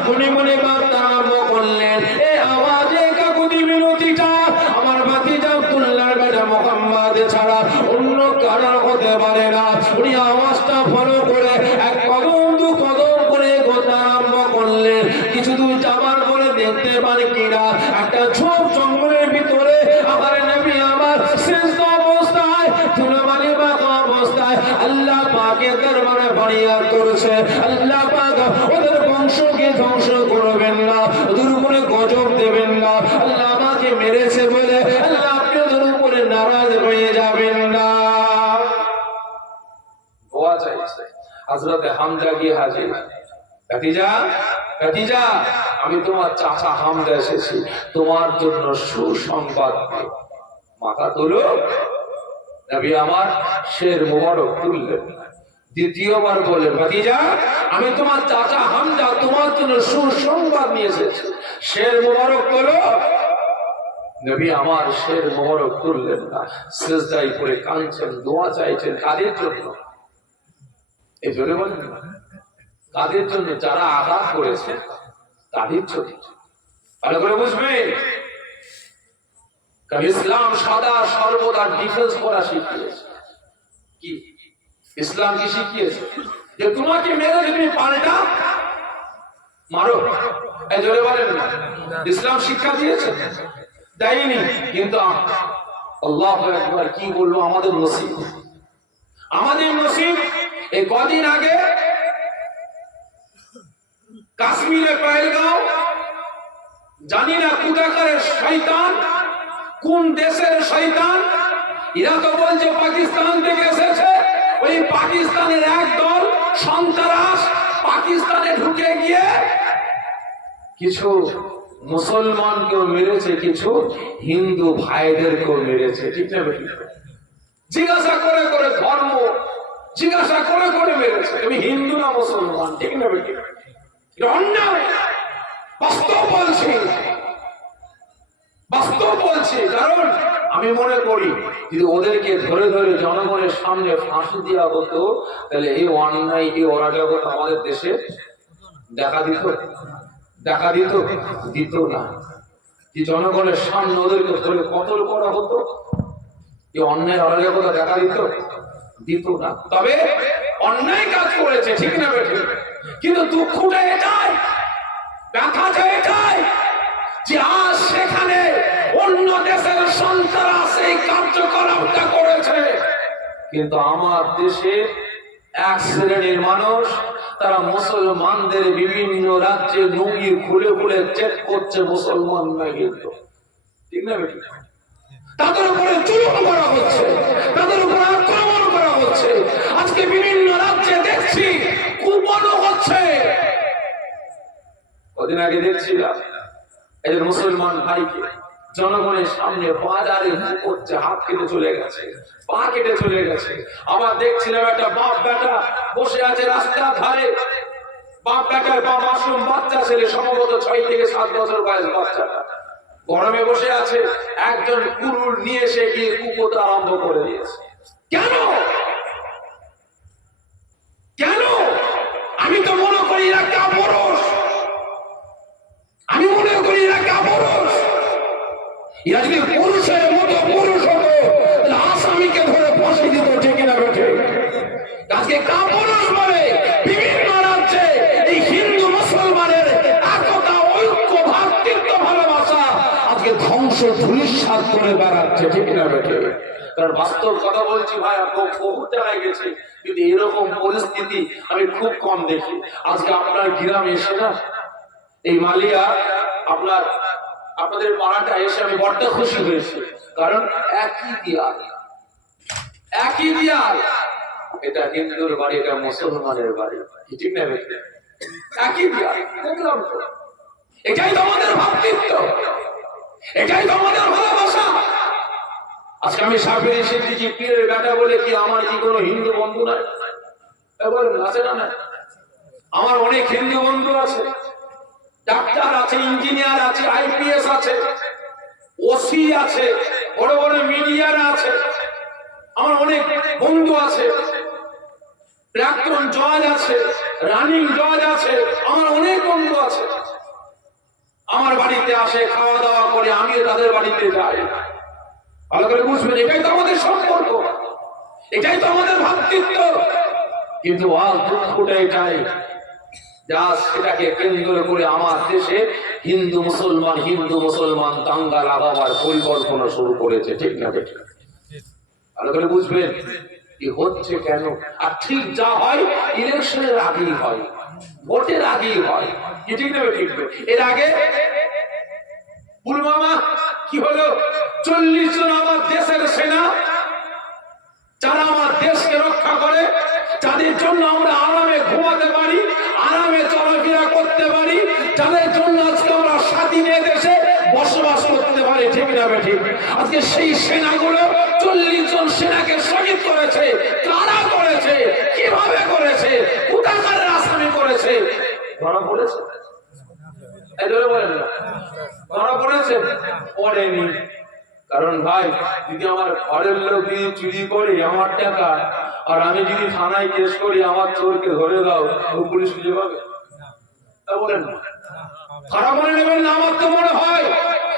মনে মনে ভাবতে আরম্ভ করলেন, এই আওয়াজে কাকুতি মিনতিটা আমার ভাতিজা আব্দুল্লাহর বেটা মুহাম্মদ ছাড়া অন্য কারোর হতে পারে না। উনি আওয়াজটা ফলো করে এক কদম দু কদম করে গোটা আরম্ভ করলেন। কিছু দূর যাবার পরে দেখতে পারে কিনা একটা ছোট জঙ্গলের ভিতরে আমার নবী আমার সিজদা অবস্থায়, ধুলোবালি মাখা অবস্থায় আল্লাহ পাকের দরবারে ফরিয়াদ করেছে, আল্লাহ পাক ওদের বংশকে ধ্বংস করবেন না, ওদের উপরে গজব দেবেন না। আল্লাহ আমাকে মেরেছে বলে আল্লাহ আপনি ওদের উপরে নারাজ হয়ে যাবেন না। দোয়া চাইছে। হযরত হামজা গিয়ে হাজির, ভাতিজা, ভাতিজা, আমি তোমার চাচা হামজা এসেছি তোমার জন্য সুসংবাদ নিয়ে। মাথা তোলো। নবী আমার শের মোবারক তুললেন। দ্বিতীয়বার বললেন, ভাতিজা, আমি তোমার চাচা হামজা তোমার জন্য সুসংবাদ নিয়ে এসেছি, শের মোবারক তোলো। নবী আমার শের মোবারক তুললেন না, সিজদায় পড়ে কাঁদছেন, দোয়া চাইছেন। কাদের জন্য? এই জোরে বলেন, কাদের জন্য? যারা আঘাত করেছে তাদের জন্য। ভালো করে বুঝবে, কারণ ইসলাম সদা সর্বদা ডিফেন্স করা শিখিয়েছে। কি ইসলাম কি শিখিয়েছে? যে তোমাকে মেরে তুমি পাল্টা মারো। এই জোরে বলেন না, ইসলাম শিক্ষা দিয়েছে? দেয়নি। কিন্তু আল্লাহু আকবার, কি বলবো, আমাদের নসিব, আমাদের নসিব। এই কদিন আগে কাশ্মীরে পহেলগাঁও, জানি না কোথাকার শয়তান, কোন দেশের শয়তান, এরা তো বলছে পাকিস্তান থেকে এসেছে। ওই পাকিস্তানের একদল সন্ত্রাস পাকিস্তানে ঢুকে গিয়ে কিছু মুসলমানকেও মেরেছে, কিছু হিন্দু ভাইদেরকেও মেরেছে। ঠিক না? জিজ্ঞাসা করে করে ধর্ম জিজ্ঞাসা করে করে মেরেছে, তুমি হিন্দু না মুসলমান। ঠিক না? এটা অন্যায়। বাস্তব বলছি, বাস্তব বলছি। কারণ আমি মনে করি যদি ওদেরকে ধরে ধরে জনগণের সামনে ফাঁসি দেওয়া হতো, তাহলে এই অন্যায়, এই অরাজকতা আমাদের দেশে দেখা দিত? দেখা দিত? দিত না। যে জনগণের সামনে ওদেরকে ধরে কতল করা হতো, এই অন্যায় অরাজকতা দেখা দিত? দিত না। তবে অন্যায় কাজ করেছে, ঠিক না বেঠিক? কিন্তু দুঃখটা এটাই, ব্যথাটা এটাই যে আজ সেখানে অন্য দেশের সন্ত্রাস এই কার্যকলাপটা করেছে, কিন্তু আমার দেশে এক শ্রেণীর মানুষ তারা মুসলমানদের বিভিন্ন রাজ্যে নুঙ্গি খুলে খুলে চেক করছে, মুসলমান না কিন্তু। ঠিক না বেঠিক? তাদের উপরে জুলুম করা হচ্ছে, তাদের উপরে আক্রমণ করা হচ্ছে। আজকে বিভিন্ন রাজ্যে দেখছি কুপনও হচ্ছে। কদিন আগে দেখছিলাম একজন মুসলমান ভাইকে জনগণের সামনে বাজারে করছে, হাত কেটে চলে গেছে, পা কেটে চলে গেছে। আবার দেখছিলাম একটা বাপ বেটা বসে আছে রাস্তার ধারে, বাপ বেটার বা মাসুম বাচ্চা ছেলে, সম্ভবত 6 থেকে 7 বছর বয়স বাচ্চাটা গরমে বসে আছে, একজন কুকুর নিয়ে এসে গিয়ে কুপোতে আরম্ভ করে দিয়েছে। কেন কেন? আমি তো মনে করি এরা কাপুরুষ, আমি মনে করি এরা কাপুরুষ। এরা যদি পুরুষের মতো পুরুষ হতো তাহলে আসামিকে ধরে ফাঁসি দিত, ঠিক না বেঠে? আজকে কাপুরুষ বলে বিভিন্ন রাজ্যে এই হিন্দু মুসলমানের একতা, ঐক্য, ভ্রাতৃত্ব, ভালোবাসা আজকে ধ্বংস ধূলিসাৎ করে বেড়াচ্ছে, ঠিক না বেঠে? কারণ বাস্তব কথা বলছি ভাই, বহু জায়গায় গেছি, কিন্তু এরকম পরিস্থিতি আমি খুব কম দেখি। আজকে আপনার গ্রামে এসে না, এই মালিয়া আপনাদের পাড়াটা এসে আমি বড্ড খুশি হয়েছি। কারণ একই দিয়াল, একই দিয়াল, এটা হিন্দুর বাড়ি, এটা মুসলমানের বাড়ি, ঠিক না? একই দিয়াল, দেখলাম তো। এটাই তো আমাদের ভ্রাতৃত্ব, এটাই তো আমাদের ভালোবাসা। আজকে আমি সাবেরি সিদ্দিকী পীরের বেটা বলে কি আমার কি কোনো হিন্দু বন্ধু নাই? বলেন আছে না? না, আমার অনেক হিন্দু বন্ধু আছে, ডাক্তার আছে, ইঞ্জিনিয়ার আছে, আইপিএস আছে, ওসি আছে, বড় বড় মিডিয়ার আছে, আমার অনেক বন্ধু আছে, প্রাক্তন জজ আছে, রানিং জজ আছে, আমার অনেক বন্ধু আছে। আমার বাড়িতে আসে, খাওয়া দাওয়া করে, আমিও তাদের বাড়িতে যাই। ভালো করে বুঝবেন, এটাই তো আমাদের সম্পর্ক, এটাই তো আমাদের ভ্রাতৃত্ব। কিন্তু আজ দুঃখটা এটাই, যা সেটাকে কেন্দ্র করে আমার দেশে হিন্দু মুসলমান দাঙ্গা লাগাবার পরিকল্পনা শুরু করেছে, ঠিক না? ভালো করে বুঝবেন কি হচ্ছে, কেন। আর ঠিক যা হয় ইলেকশনের আগেই হয়, ভোটের আগেই হয়, ঠিক না? ঠিক। এর আগে পুলওয়ামা কি হলো, 40 জন আমার দেশের সেনা, যারা আমার দেশকে রক্ষা করে, যাদের জন্য আমরা আরামে ঘুমাতে পারি, আরামে চলাফেরা করতে পারি, যাদের জন্য আজকে আমরা স্বাধীন দেশে বসবাস করতে পারি, ঠিক না? ঠিক। আজকে সেই সেনাগুলো 40 জন সেনাকে শহীদ করেছে। কারা করেছে? কিভাবে করেছে? কোথাকার আসামি করেছে? ধরা পড়েছে? বলেন না, ধরা পড়েছে? পড়েনি। কারণ ভাই, যদি আমার ঘরের লোক যদি চুরি করে আমার টাকা, আর আমি যদি থানায় কেস করি, আমার চোরকে ধরে দাও, ও পুলিশ খুঁজে পাবে? বলেন না, খারাপ মনে নেবেন না। আমার তো মনে হয়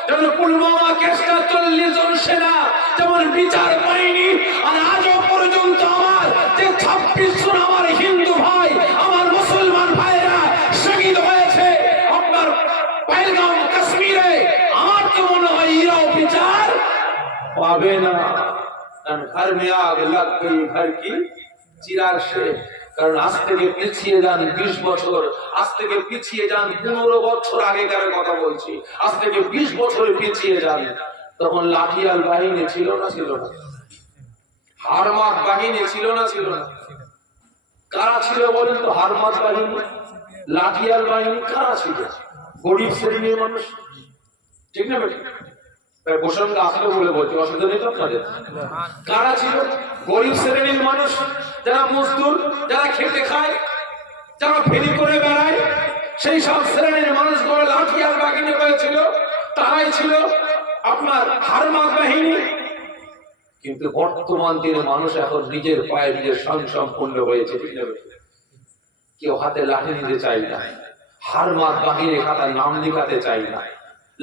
যেন পুলওয়ামা কেসটা 40 জন সেনা যেমন বিচার পায়নি, আর আজও পর্যন্ত আমার যে 26 জন আমার হিন্দু ভাই, আমার মুসলমান ভাইরা শহীদ হয়েছে আপনার পহেলগাঁও কাশ্মীরে, আমার তো মনে হয় এরাও বিচার পাবে না। কারণ ঘর মে আগ লাগ গই, ঘর কি চিরাগ সে। কারণ আজ থেকে পিছিয়ে যান 20 বছর, আজ থেকে পিছিয়ে যান 15 বছর আগেকার কথা বলছি, আজ থেকে 20 বছরে পিছিয়ে যান, তখন লাঠিয়াল বাহিনী ছিল না? ছিল না? হারমাত বাহিনী ছিল না? ছিল না? কারা ছিল বলেন তো? হারমাত বাহিনী, লাঠিয়াল বাহিনী কারা ছিল? গরিব শ্রেণীর মানুষ, ঠিক না? প্রসঙ্গ আসলে বলে বলছি, অসুবিধা নেই তো আপনাদের। কারা ছিল? গরিব শ্রেণীর মানুষ, যারা মজদুর, যারা খেতে খায়, যারা ফেরি করে বেড়ায়, সেই সব শ্রেণীর মানুষগুলো লাঠিয়াল বাহিনী হয়েছিল, তারাই ছিল আপনার হারমাত বাহিনী। কিন্তু বর্তমান দিনে মানুষ এখন নিজের পায়ে নিজের স্বয়ংসম্পূর্ণ হয়েছে, কেউ হাতে লাঠি নিতে চাই না, হারমাত বাহিনীর খাতায় নাম লিখাতে চাই না,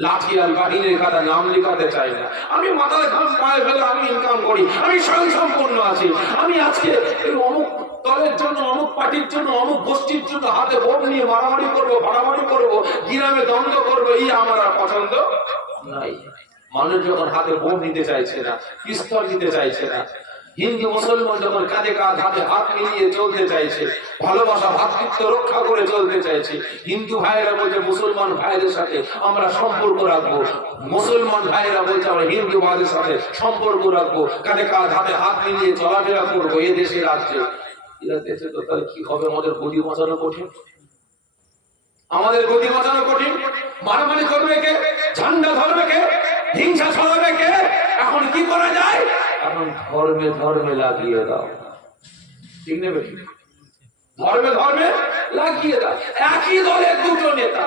লাঠিয়াল বাহিনীর খাতা নাম লিখাতে চাই না। আমি মাথায় ঘাম পায়ে ফেলে আমি ইনকাম করি, আমি স্বয়ংসম্পূর্ণ আছি, আমি আজকে অমুক দলের জন্য, অমুক পার্টির জন্য, অমুক গোষ্ঠীর জন্য হাতে বোম নিয়ে মারামারি করবো, ভাড়ামারি করবো, গ্রামে দ্বন্দ্ব করবো, এই আমার আর পছন্দ নাই। মানুষ যখন হাতে বোম নিতে চাইছে না, পিস্তল নিতে চাইছে না, হিন্দু মুসলমান যখন কাঁধে কাঁধ, হাতে হাত মিলিয়ে চলতে চাইছে, ভালোবাসা ভ্রাতৃত্ব রক্ষা করে চলতে চাইছে, হিন্দু ভাইয়েরা বলছে মুসলমান ভাইদের সাথে আমরা সম্পর্ক রাখবো, মুসলমান ভাইয়েরা বলছে আমরা হিন্দু ভাইদের সাথে সম্পর্ক রাখবো, কাঁধে কাঁধ, হাতে হাত মিলিয়ে চলাফেরা করবো এ দেশে রাজ্যে। এরা দেশে তো তাহলে কি হবে? আমাদের গদি বাঁচানো কঠিন, আমাদের গদি বাঁচানো কঠিন। মারামারি করবে কে? ঝান্ডা ধরবে কে? হিংসা ছড়াবে কে? এখন কি করা যায়? এখন ধর্মে ধর্মে লাগিয়ে দাও, ঠিক নেবে? ধর্মে ধর্মে লাগিয়ে দাও। একই দলের দুটো নেতা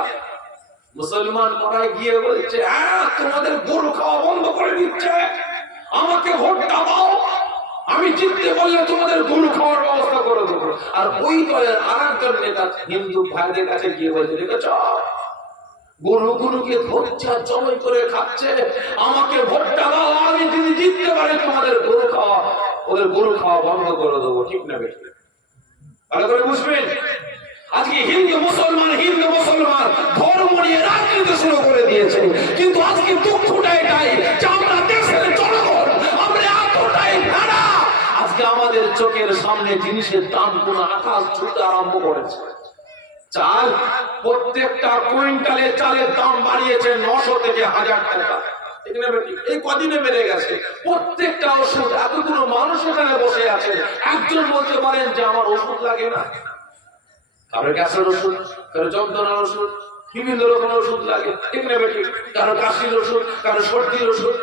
মুসলমান পাড়ায় গিয়ে বলছে, হ্যাঁ তোমাদের গরু খাওয়া বন্ধ করে দিচ্ছে, আমাকে ভোটটা দাও, আমি জিততে বললে তোমাদের গরু খাওয়ার ব্যবস্থা করে দেবো। আর ওই দলের আর একজন নেতা হিন্দু ভাইদের কাছে গিয়ে বলছে, দেখেছ গরুগুলোকে ধরছে জমাই করে খাচ্ছে, আমাকে ভোটটা দাও, আমি যদি জিততে পারি তোমাদের গরু খাওয়া, ওদের গরু খাওয়া বন্ধ করে দেবো, ঠিক না? ভালো করে বুঝবেন, আজকে হিন্দু মুসলমান ধর্ম নিয়ে রাজনীতি শুরু করে দিয়েছে। কিন্তু আজকে দুঃখটা এটাই যে আমরা দেশের জনগণ, আমরা এতটাই ভেড়া, আজকে আমাদের চোখের সামনে জিনিসের দাম কোন আকাশ ছুঁতে আরম্ভ করেছে। চাল, প্রত্যেকটা কুইন্টালে চালের দাম বাড়িয়েছে 900 থেকে 1000 টাকা, এই কদিনে বেড়ে গেছে। প্রত্যেকটা ওষুধ, এতগুলো মানুষ এখানে বসে আছে, একজন বলতে পারেন যে আমার ওষুধ লাগে না? কারো গ্যাসের ওষুধ, কারো যন্ত্রণার ওষুধ, বিভিন্ন রকমের ওষুধ লাগে, ঠিক না বেটি? কারো কাশির ওষুধ, কারো সর্দির ওষুধ,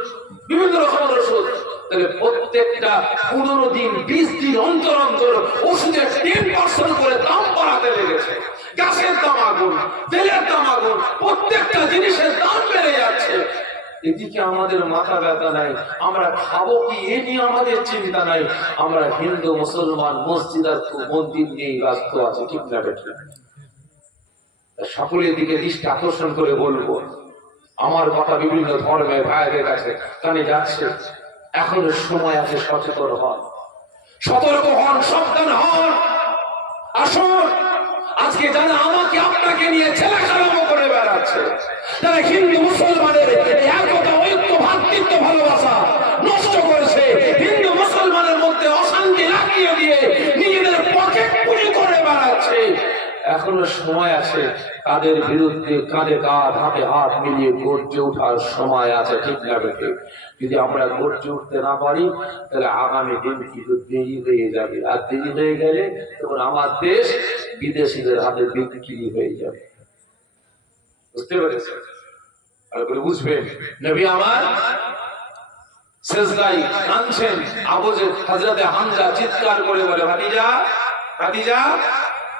বিভিন্ন রকমের ওষুধ। তাহলে প্রত্যেকটা 15 দিন 20 দিন অন্তর অন্তর ওষুধের 10% করে দাম বাড়াতে লেগেছে। গ্যাসের দাম আগুন, তেলের দাম আগুন, প্রত্যেকটা জিনিসের দাম বেড়ে যাচ্ছে। এদিকে আমাদের মাথা ব্যথা নাই, আমরা খাবো কি এ নিয়ে আমাদের চিন্তা নাই। আমরা হিন্দু মুসলমান মসজিদ আর মন্দির নিয়ে ব্যস্ত আছি, ঠিক না বেটি? সকলের দিকে দৃষ্টি আকর্ষণ করে বলবো, আমার কথা বিভিন্ন ধর্মের ভাইদের কাছে কানে যাচ্ছে, এখনো সময় আছে, সচেতন হন, সতর্ক হন, সাবধান হন। আসুন, আজকে যারা আমাকে আপনাকে নিয়ে ছেলে খারাপ করে বেড়াচ্ছে, যারা হিন্দু মুসলমানের একতা, ঐক্য, ভ্রাতৃত্ব, ভালোবাসা নষ্ট করেছে, হিন্দু মুসলমানের মধ্যে অশান্তি লাগিয়ে দিয়ে নিজেদের পকেট পুরি করে বেড়াচ্ছে, এখনো সময় আছে, তাদের বিরুদ্ধে কাঁধে কাঁধ, হাতে হাত মিলিয়ে গর্জে ওঠার সময় আছে, ঠিক না বেটি? যদি আমরা গর্জে উঠতে না পারি, তাহলে আগামী দিন কিন্তু দেরি হয়ে যাবে। আর দেরি হয়ে গেলে তখন আমার দেশ বিদেশিদের হাতে বিক্রি হয়ে যাবে। বুঝতে পেরেছেন? ভালো করে বুঝবেন। নবী আমার সেজদায় কাঁদছেন, হযরতে হামজা চিৎকার করে বলে, ভাতিজা, ভাতিজা।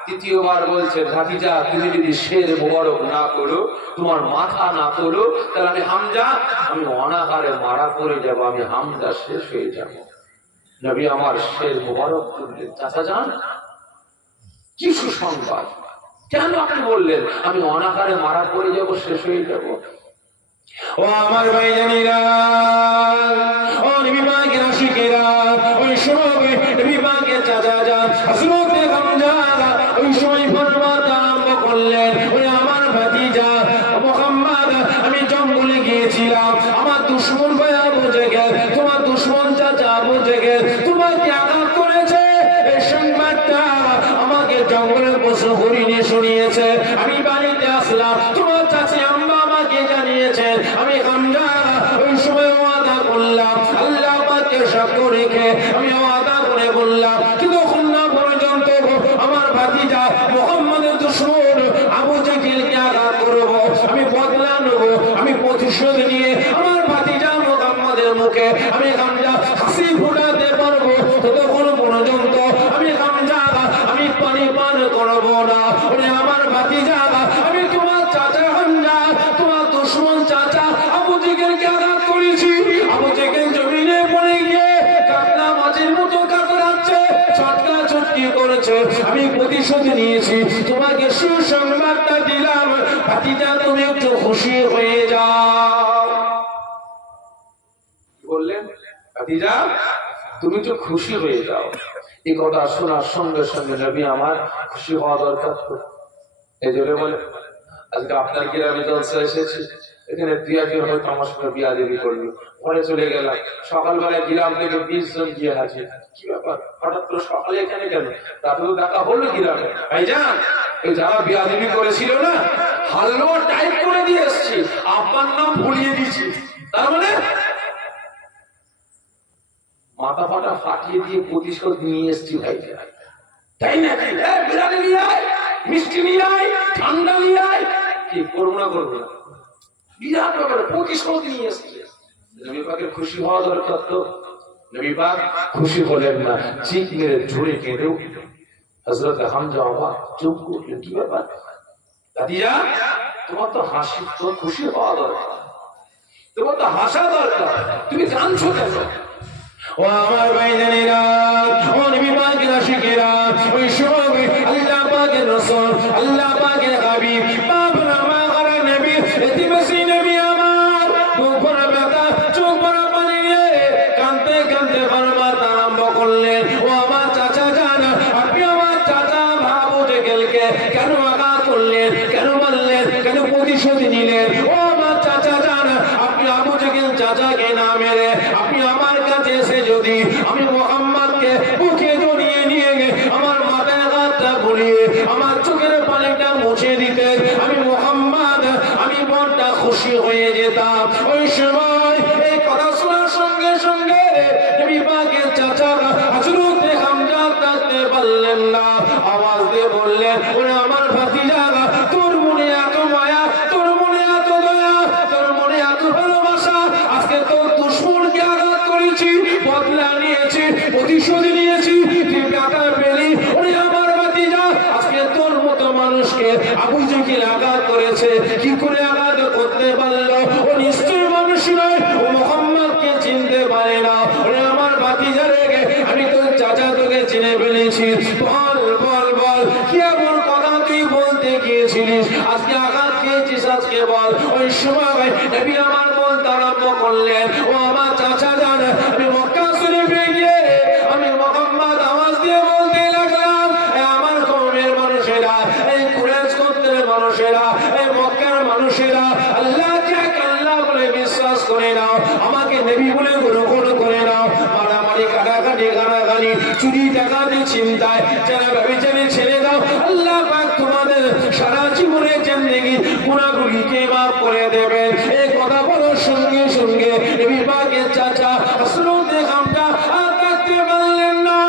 তৃতীয়বার বলছেন, ভাতিজা তুমি যদি শের মোবারক না করো, তোমার মাথা না করো, তাহলে আমি হামজা, আমি অনাহারে মারা পড়ে যাব, আমি হামজা শেষ হয়ে যাব। নবী আমার শের মোবারক করলেন, চাচা যান, কি সুসংবাদ, কেন আপনি বললেন আমি অনাহারে মারা পড়ে যাব, শেষ হয়ে যাব? ও আমার ভাই জানিরা, ও নবী পাকের আশিকেরা, ওই সময় নবী পাকের চাচা যান হযরতে হামজা ওই সময় ফরমাতে আরম্ভ করলেন, ওই আমার ভাতিজা মুহাম্মদ, আমি জঙ্গলে গিয়েছিলাম, আমার দুশমন ভাই আবু জেহেল, তোমার দুশমন চাচা আবু জেহেল তোমাকে আঘাত করেছে, এই সংবাদটা আমাকে জঙ্গলের পশু হরিণে শুনিয়েছে। আমি বাড়িতে আসলাম, তোমার চাচি আম্মা আমাকে জানিয়েছে, আমি হামজা ওই সময় ওয়াদা করলাম, আল্লাহ পাকের সাক্ষ্য রেখে আমি ওয়াদা করে বললাম, যতক্ষণ না পর্যন্ত আমার ভাতিজা মুহাম্মদের দুশমন আবু জেহেলকে আঘাত করব, আমি বদলা নেব, আমি প্রতিশোধ নিয়ে আমার ভাতিজা মুহাম্মদের মুখে আমি হামজা হাসি ফোটাতে পারবো, ততক্ষণ পর্যন্ত আমি হামজা আমি পানি পান করব না। আমার ভাতিজা, আমি তোমার চাচা হামজা, তোমার দুশমন চাচা আবু জেহেলকে আঘাত করেছি, আবু জেহেল জমিনে পড়ে গিয়ে কাতলা মাছের মতো কাতরাচ্ছে, ছটকা ছটকি করেছে, আমি প্রতিশোধ নিয়েছি, তোমাকে সুসংবাদটা দিলাম, ভাতিজা তুমি একটু খুশি হয়ে যাও। বললেন, ভাতিজা তুমি একটু খুশি হয়ে যাও। এই কথা শোনার সঙ্গে সঙ্গে নবী আমার খুশি হওয়া দরকার, তো এই জন্য বলে, আজকে আপনার গ্রামে জলসা এসেছি, এখানে 2-1 হয়তো আমার সঙ্গে বিয়া দেবী করলো, পরে চলে গেলাম, সকালবেলায় গ্রাম থেকে 20 জন গিয়ে আছে, কি ব্যাপার হঠাৎ করে সকালে এখানে কেন? তাতে তো দেখা হলো গ্রামে, ভাইজান এই যারা বিয়া দেবী করেছিল না, হাল্লো টাইপ করে দিয়ে এসছি, আপনার নাম ভুলিয়ে দিচ্ছি, তার মানে মাথা ফাটা ফাটিয়ে দিয়ে প্রতিশোধ নিয়ে এসছি ভাই, তাই না? বিরিয়ানি নিয়ে আয়, মিষ্টি নিয়ে আয়, ঠান্ডা নিয়ে আয়, কি করবো না করবো না, বিরাট ব্যাপার, প্রতিশোধ নিয়ে এসছি। পাকের খুশি হওয়া দরকার তো। নবী পাক খুশি হলেন না, চিৎ মেরে ঝরে কেঁদে উঠলেন। হযরত হামজা অবাক, চুপ করলেন, কি ব্যাপার দাদিজা? তোমার তো হাসি, তোমার খুশি হওয়া দরকার, তোমার তো হাসা দরকার, তুমি কাঁদছো কেন? ও আমার ভাইজানেরা, ও নবী পাকের আশিকেরা, ওই সময় আল্লাহ পাকের রাসূল, আল্লাহ পাকের হাবিব, বাবরা মাগারা নবী, এতিমেসি নবী আমার মুখের ব্যথা, চোখ ভরা পানি নিয়ে কাঁদতে কাঁদতে বারবার আরম্ভ করলেন। ও আমার চাচা জান, আপনি আমার চাচা আবু জেহেলকে কেন আঘাত করলেন, কেন মারলেন, কেন প্রতিশোধ নিলেন? ও আমার চাচা জান, আপনি আবু জেহেল চাচাকে না মেরে আপনি আমার কাছে এসে যদি আমি মুহাম্মদকে বুকে জড়িয়ে নিয়ে আমার মাথায় হাতটা বুলিয়ে আমার চোখের পানিটা মুছে দিতে, আমি মুহাম্মদ, আমি মনটা খুশি হয়ে যেতাম। ওই সময় এই কথা শোনার সঙ্গে সঙ্গে নবী পাকের চাচা হযরত হামজা থাকতে পারলেন না, আওয়াজ দিয়ে বললেন, ওরে আমার ভাতিজা, তোর মনে এত মায়া, তোর মনে এত দয়া, তোর মনে এত ভালোবাসা, আজকে তোর দুশমনকে আঘাত করেছি, বদলা নিয়েছি, প্রতিশোধ নিয়েছি, তুই ব্যথা পেলি। ওরে আমার ভাতিজা, আজকে তোর মতো মানুষকে আবু জেহেল আঘাত করেছে, কি করে আঘাত করতে পারলো? ও নিশ্চয় মানুষ নয়, ও মুহাম্মদকে চিনতে পারে না। ওরে আমার ভাতিজা রে, আমি তোর চাচা তোকে চিনে ফেলেছি, বল বল বল, কি এমন কথা তুই বলতে গিয়েছিলিস, আজকে আঘাত খেয়েছিস, আজকে বল। ওই সময় নবী আমার বলতে আরম্ভ করলেন, ও আমার চাচা জান, আমি মক্কা শরীফে গিয়ে আমি মুহাম্মদ আওয়াজ দিয়ে বলতে লাগলাম, আমার কওমের মানুষেরা, এই কুরাইশ গোত্রের মানুষেরা, এই মক্কার মানুষেরা, আল্লাহকে এক আল্লাহ বলে বিশ্বাস করে নাও, আমাকে নবী বলে গ্রহণ করে নাও। মারামারি, কাটাকাটি, গালাগালি, চুরি ডাকাতি, চিন্তায় যারা ব্যভিচারী ছেড়ে দাও, আল্লাহ পাক তোমাদের সারা জীবনের জিন্দেগি গুনাহগুলিকে মাফ করে দেবেন। এই কথা বলার সঙ্গে সঙ্গে নবী পাকের চাচা হযরত হামজা আর থাকতে পারলেন না,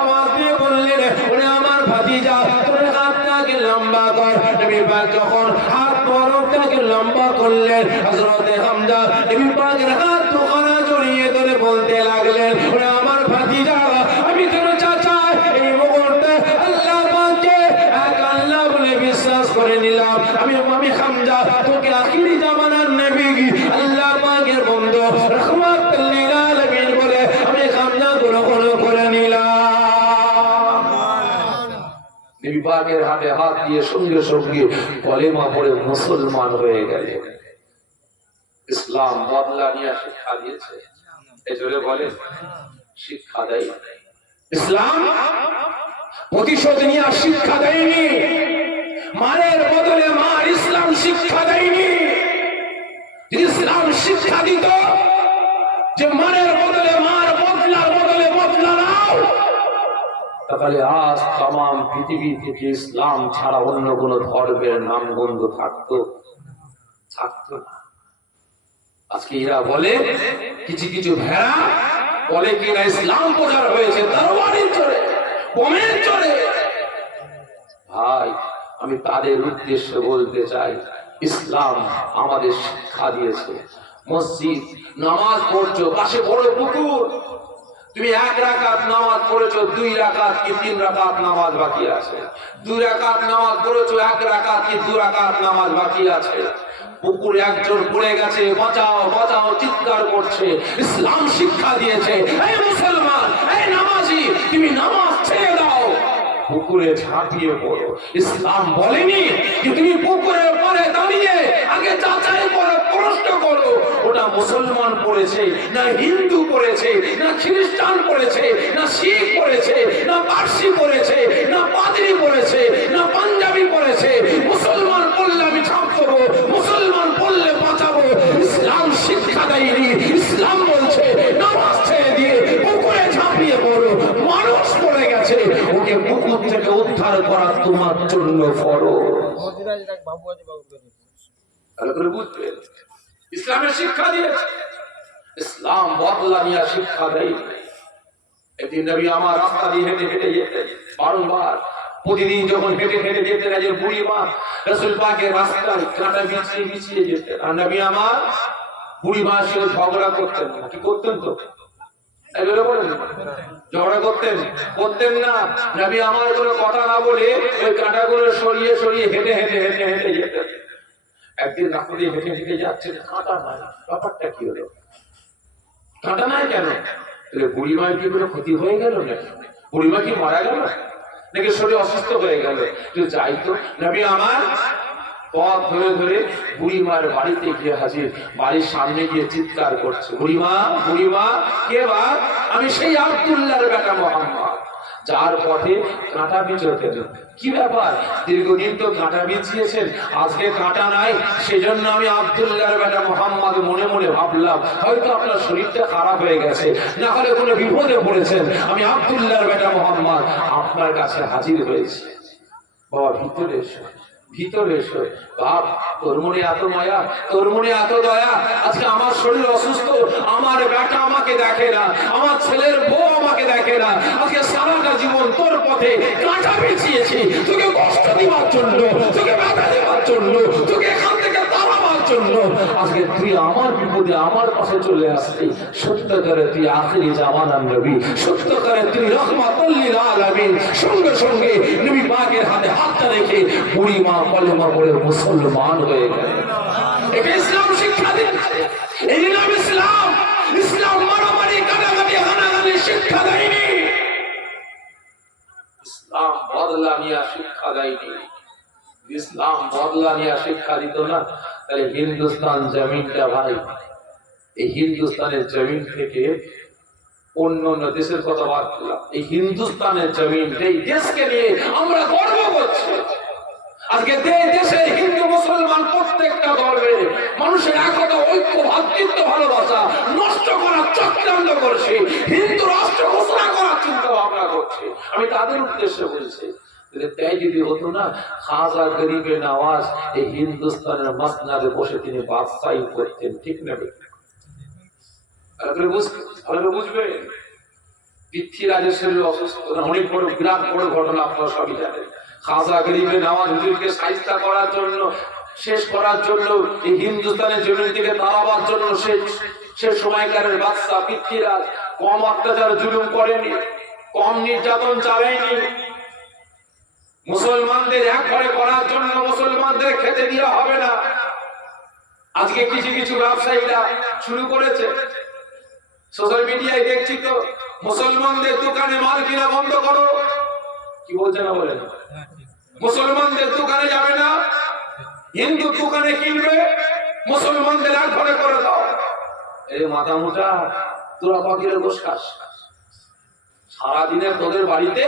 আওয়াজ দিয়ে বললেন, ওরে আমার ভাতিজা, তোর হাতটাকে লম্বা কর। নবী পাক যখন হাত বরফটাকে লম্বা করলেন, হযরত হামজা নবী পাকের হাত দুখানা জড়িয়ে ধরে বলতে লাগলেন, ওরে আমার ভাতিজা, আমি তোর চাচা, এই মুহূর্তে আল্লাহ পাককে এক আল্লাহ বলে বিশ্বাস করে নিলাম, আমি হামজা তোকে আখিরি জামানার নবী, আল্লাহ পাকের বন্ধু, রাহমাতুল লিল আলামিন বলে আমি হামজা গ্রহণ করে নিলাম। নবী পাকের হাতে হাত দিয়ে সঙ্গে সঙ্গে কলেমা পড়ে মুসলমান হয়ে গেলে। ইসলাম বদলা নিয়ে শিক্ষা দিয়েছে, এজন্য বলে শিক্ষা দেয়। ইসলাম প্রতিশোধ নিয়ে শিক্ষা দেয়নি, মারের বদলে মার ইসলাম শিক্ষা দেয়নি। ইসলাম শিক্ষা দিত যে মারের বদলে মার, বদলার বদলে বদলা নাও, তাহলে আজ তাম পৃথিবী থেকে ইসলাম ছাড়া অন্য কোন ধর্মের নামগন্ধ থাকতো না। আজকে এরা বলে, কিছু কিছু ভেড়া বলে কিনা ইসলাম প্রচার হয়েছে তরবারির চড়ে, বোমের চড়ে। ভাই, আমি তাদের উদ্দেশ্যে বলতে চাই, ইসলাম আমাদের শিক্ষা দিয়েছে, মসজিদ নামাজ পড়ছো, পাশে বড় পুকুর, তুমি এক রাকাত নামাজ পড়েছো, 2 রাকাত কি 3 রাকাত নামাজ বাকি আছে, 2 রাকাত নামাজ পড়েছো, 1 রাকাত কি 2 রাকাত নামাজ বাকি আছে, পুকুরে একজন পড়ে গেছে, বাঁচাও বাঁচাও চিৎকার করছে। ইসলাম শিক্ষা দিয়েছে, এই মুসলমান, এই নামাজি, তুমি নামাজ ছেড়ে দাও, পুকুরে ঝাঁপিয়ে পড়ো। ইসলাম বলেনি যে তুমি পুকুরের পাড়ে দাঁড়িয়ে আগে যাচাই করো, প্রশ্ন করো ওটা মুসলমান পড়েছে না হিন্দু পড়েছে, না খ্রিস্টান পড়েছে, না শিখ পড়েছে, না পার্সি পড়েছে, না পাদ্রী পড়েছে, না পাঞ্জাবি পড়েছে। মুসলমান পড়লে আমি ঝাঁপ দেবো, মুসলমান পড়লে বাঁচাবো। ইসলাম শিক্ষা দেয়নি, ইসলাম বলছে নামাজ ছেড়ে দিয়ে পুকুরে ঝাঁপিয়ে পড়ো। মানুষ পড়ে গেছে, ওকে পুকুর থেকে উদ্ধার করা তোমার জন্য ফরজ। ইসলামের শিক্ষা দিয়েছে, ইসলাম বদলা নিয়ে শিক্ষা দেয়। একদিন নবী আমার রাস্তা দিয়ে হেঁটে হেঁটে যেতেন, বারংবার প্রতিদিন যখন হেঁটে হেঁটে যেতেন, একজন বুড়ি মা রাসূল পাকের রাস্তায় কাঁটা বিছিয়ে বিছিয়ে যেতেন, আর নবী আমার বুড়ি মার সঙ্গে ঝগড়া করতেন না, কি করতেন তো? ঝগড়া করতেন না। নবী আমার কোনো কথা না বলে ওই কাঁটাগুলো সরিয়ে সরিয়ে হেঁটে হেঁটে হেঁটে হেঁটে যেতেন। একদিন রাখো দিয়ে হেঁটে হেঁটে যাচ্ছে, কাঁটা নাই, ব্যাপারটা কি হলো? কাঁটা নাই কেন? বুড়ি মায়ের কি কোনো ক্ষতি হয়ে গেল নাকি? বুড়ি মা কি মারা গেল নাকি শরীর অসুস্থ হয়ে গেল? যাই তো, নবী আমার পথ ধরে ধরে বুড়ি মার বাড়িতে গিয়ে হাজির। বাড়ির সামনে গিয়ে চিৎকার করছে, বুড়িমা বুড়িমা কে বা? আমি সেই আব্দুল্লাহর বেটা মোহাম্মদ, যার পথে কাঁটা বিচতেন। কি ব্যাপার, দীর্ঘদিন তো কাঁটা বিছিয়েছেন, আজকে কাঁটা নাই, সেজন্য আমি আব্দুল্লাহর বেটা মোহাম্মদ মনে মনে ভাবলাম হয়তো আপনার শরীরটা খারাপ হয়ে গেছে, না হলে কোনো বিপদে পড়েছেন। আমি আব্দুল্লাহর বেটা মোহাম্মদ আপনার কাছে হাজির হয়েছি। বাবা ভিতরে এসো, ভিতরে এসো। বাপ, তোর মনে এত মায়া, তোর মনে এত দয়া। আজকে আমার শরীর অসুস্থ, আমার বেটা আমাকে দেখে না, আমার ছেলের বউ আমাকে দেখে না। আজকে সারাটা জীবন তোর পথে কাঁটা বিছিয়েছি, তোকে কষ্ট দেওয়ার জন্য, তোকে ব্যথা দেওয়ার জন্য, তোকে এখান থেকে তাড়াবার জন্য। আজকে তুই আমার বিপদে আমার পাশে চলে আসলি। সত্য করে তুই আখিরি জামানার নবী, সত্য করে তুই রহমাতুল লিল আলামিন। সঙ্গে সঙ্গে নবী পাকের হাতে হাতটা রেখে বুড়ি মা কলেমা পড়ে মুসলমান হয়ে গেল। এটা ইসলাম শিক্ষা দিচ্ছে, এই নাম ইসলাম। ইসলাম মারামারি কাটাকাটি হানাহানি শিক্ষা দেয়নি, ইসলাম বদলা নিয়ে শিক্ষা দেয়নি। ইসলাম বদলা নিয়ে শিক্ষা দিত না, তাহলে হিন্দুস্তান জমিনটা ভাই, এই হিন্দুস্তানের জমিন থেকে অন্য অন্য দেশের কথা বাদ দিলাম, এই হিন্দুস্তানের জমিন, এই দেশকে নিয়ে আমরা গর্ব করছি। আজকে দেশে হিন্দু মুসলমান প্রত্যেকটা ধর্মের মানুষের একতা, ঐক্য, ভাতৃত্ব, ভালোবাসা নষ্ট করার চক্রান্ত করছে, হিন্দু রাষ্ট্র ঘোষণা করার চিন্তা ভাবনা করছে। আমি তাদের উদ্দেশ্যে বলছি, তাই যদি হতো না, খাজা গরিবে নওয়াজ এই হিন্দুস্তানের মসনাদে বসে তিনি বাদশাহী করতেন, ঠিক না? বুঝবে পৃথ্বীরাজের শরীর অসুস্থ, অনেক বড় বিরাট বড় ঘটনা, আপনারা সবই জানেন। খাজা গরিবে নওয়াজ হুজুরকে সাহিত্য করার জন্য, শেষ করার জন্য, এই হিন্দুস্তানের জমিন থেকে তাড়াবার জন্য সে সময়কারের বাদশা পৃথ্বীরাজ কম অত্যাচার জুলুম করেনি, কম নির্যাতন চালায়নি। মুসলমানদের এক ঘরে করার জন্য মুসলমানদের খেতে দেওয়া হবে না। আজকে কিছু কিছু ব্যবসায়ীরা শুরু করেছে, সোশ্যাল মিডিয়ায় দেখছি তো, মুসলমানদের দোকানে মাল কিনা বন্ধ করো। কি বলছে না বলেন? মুসলমানদের দোকানে যাবে না, হিন্দু দোকানে কিনবে, মুসলমানদের এক ঘরে করে দাও। এই মাথা মোটা, তোরা পাখির গোশ খাস, সারাদিনে তোদের বাড়িতে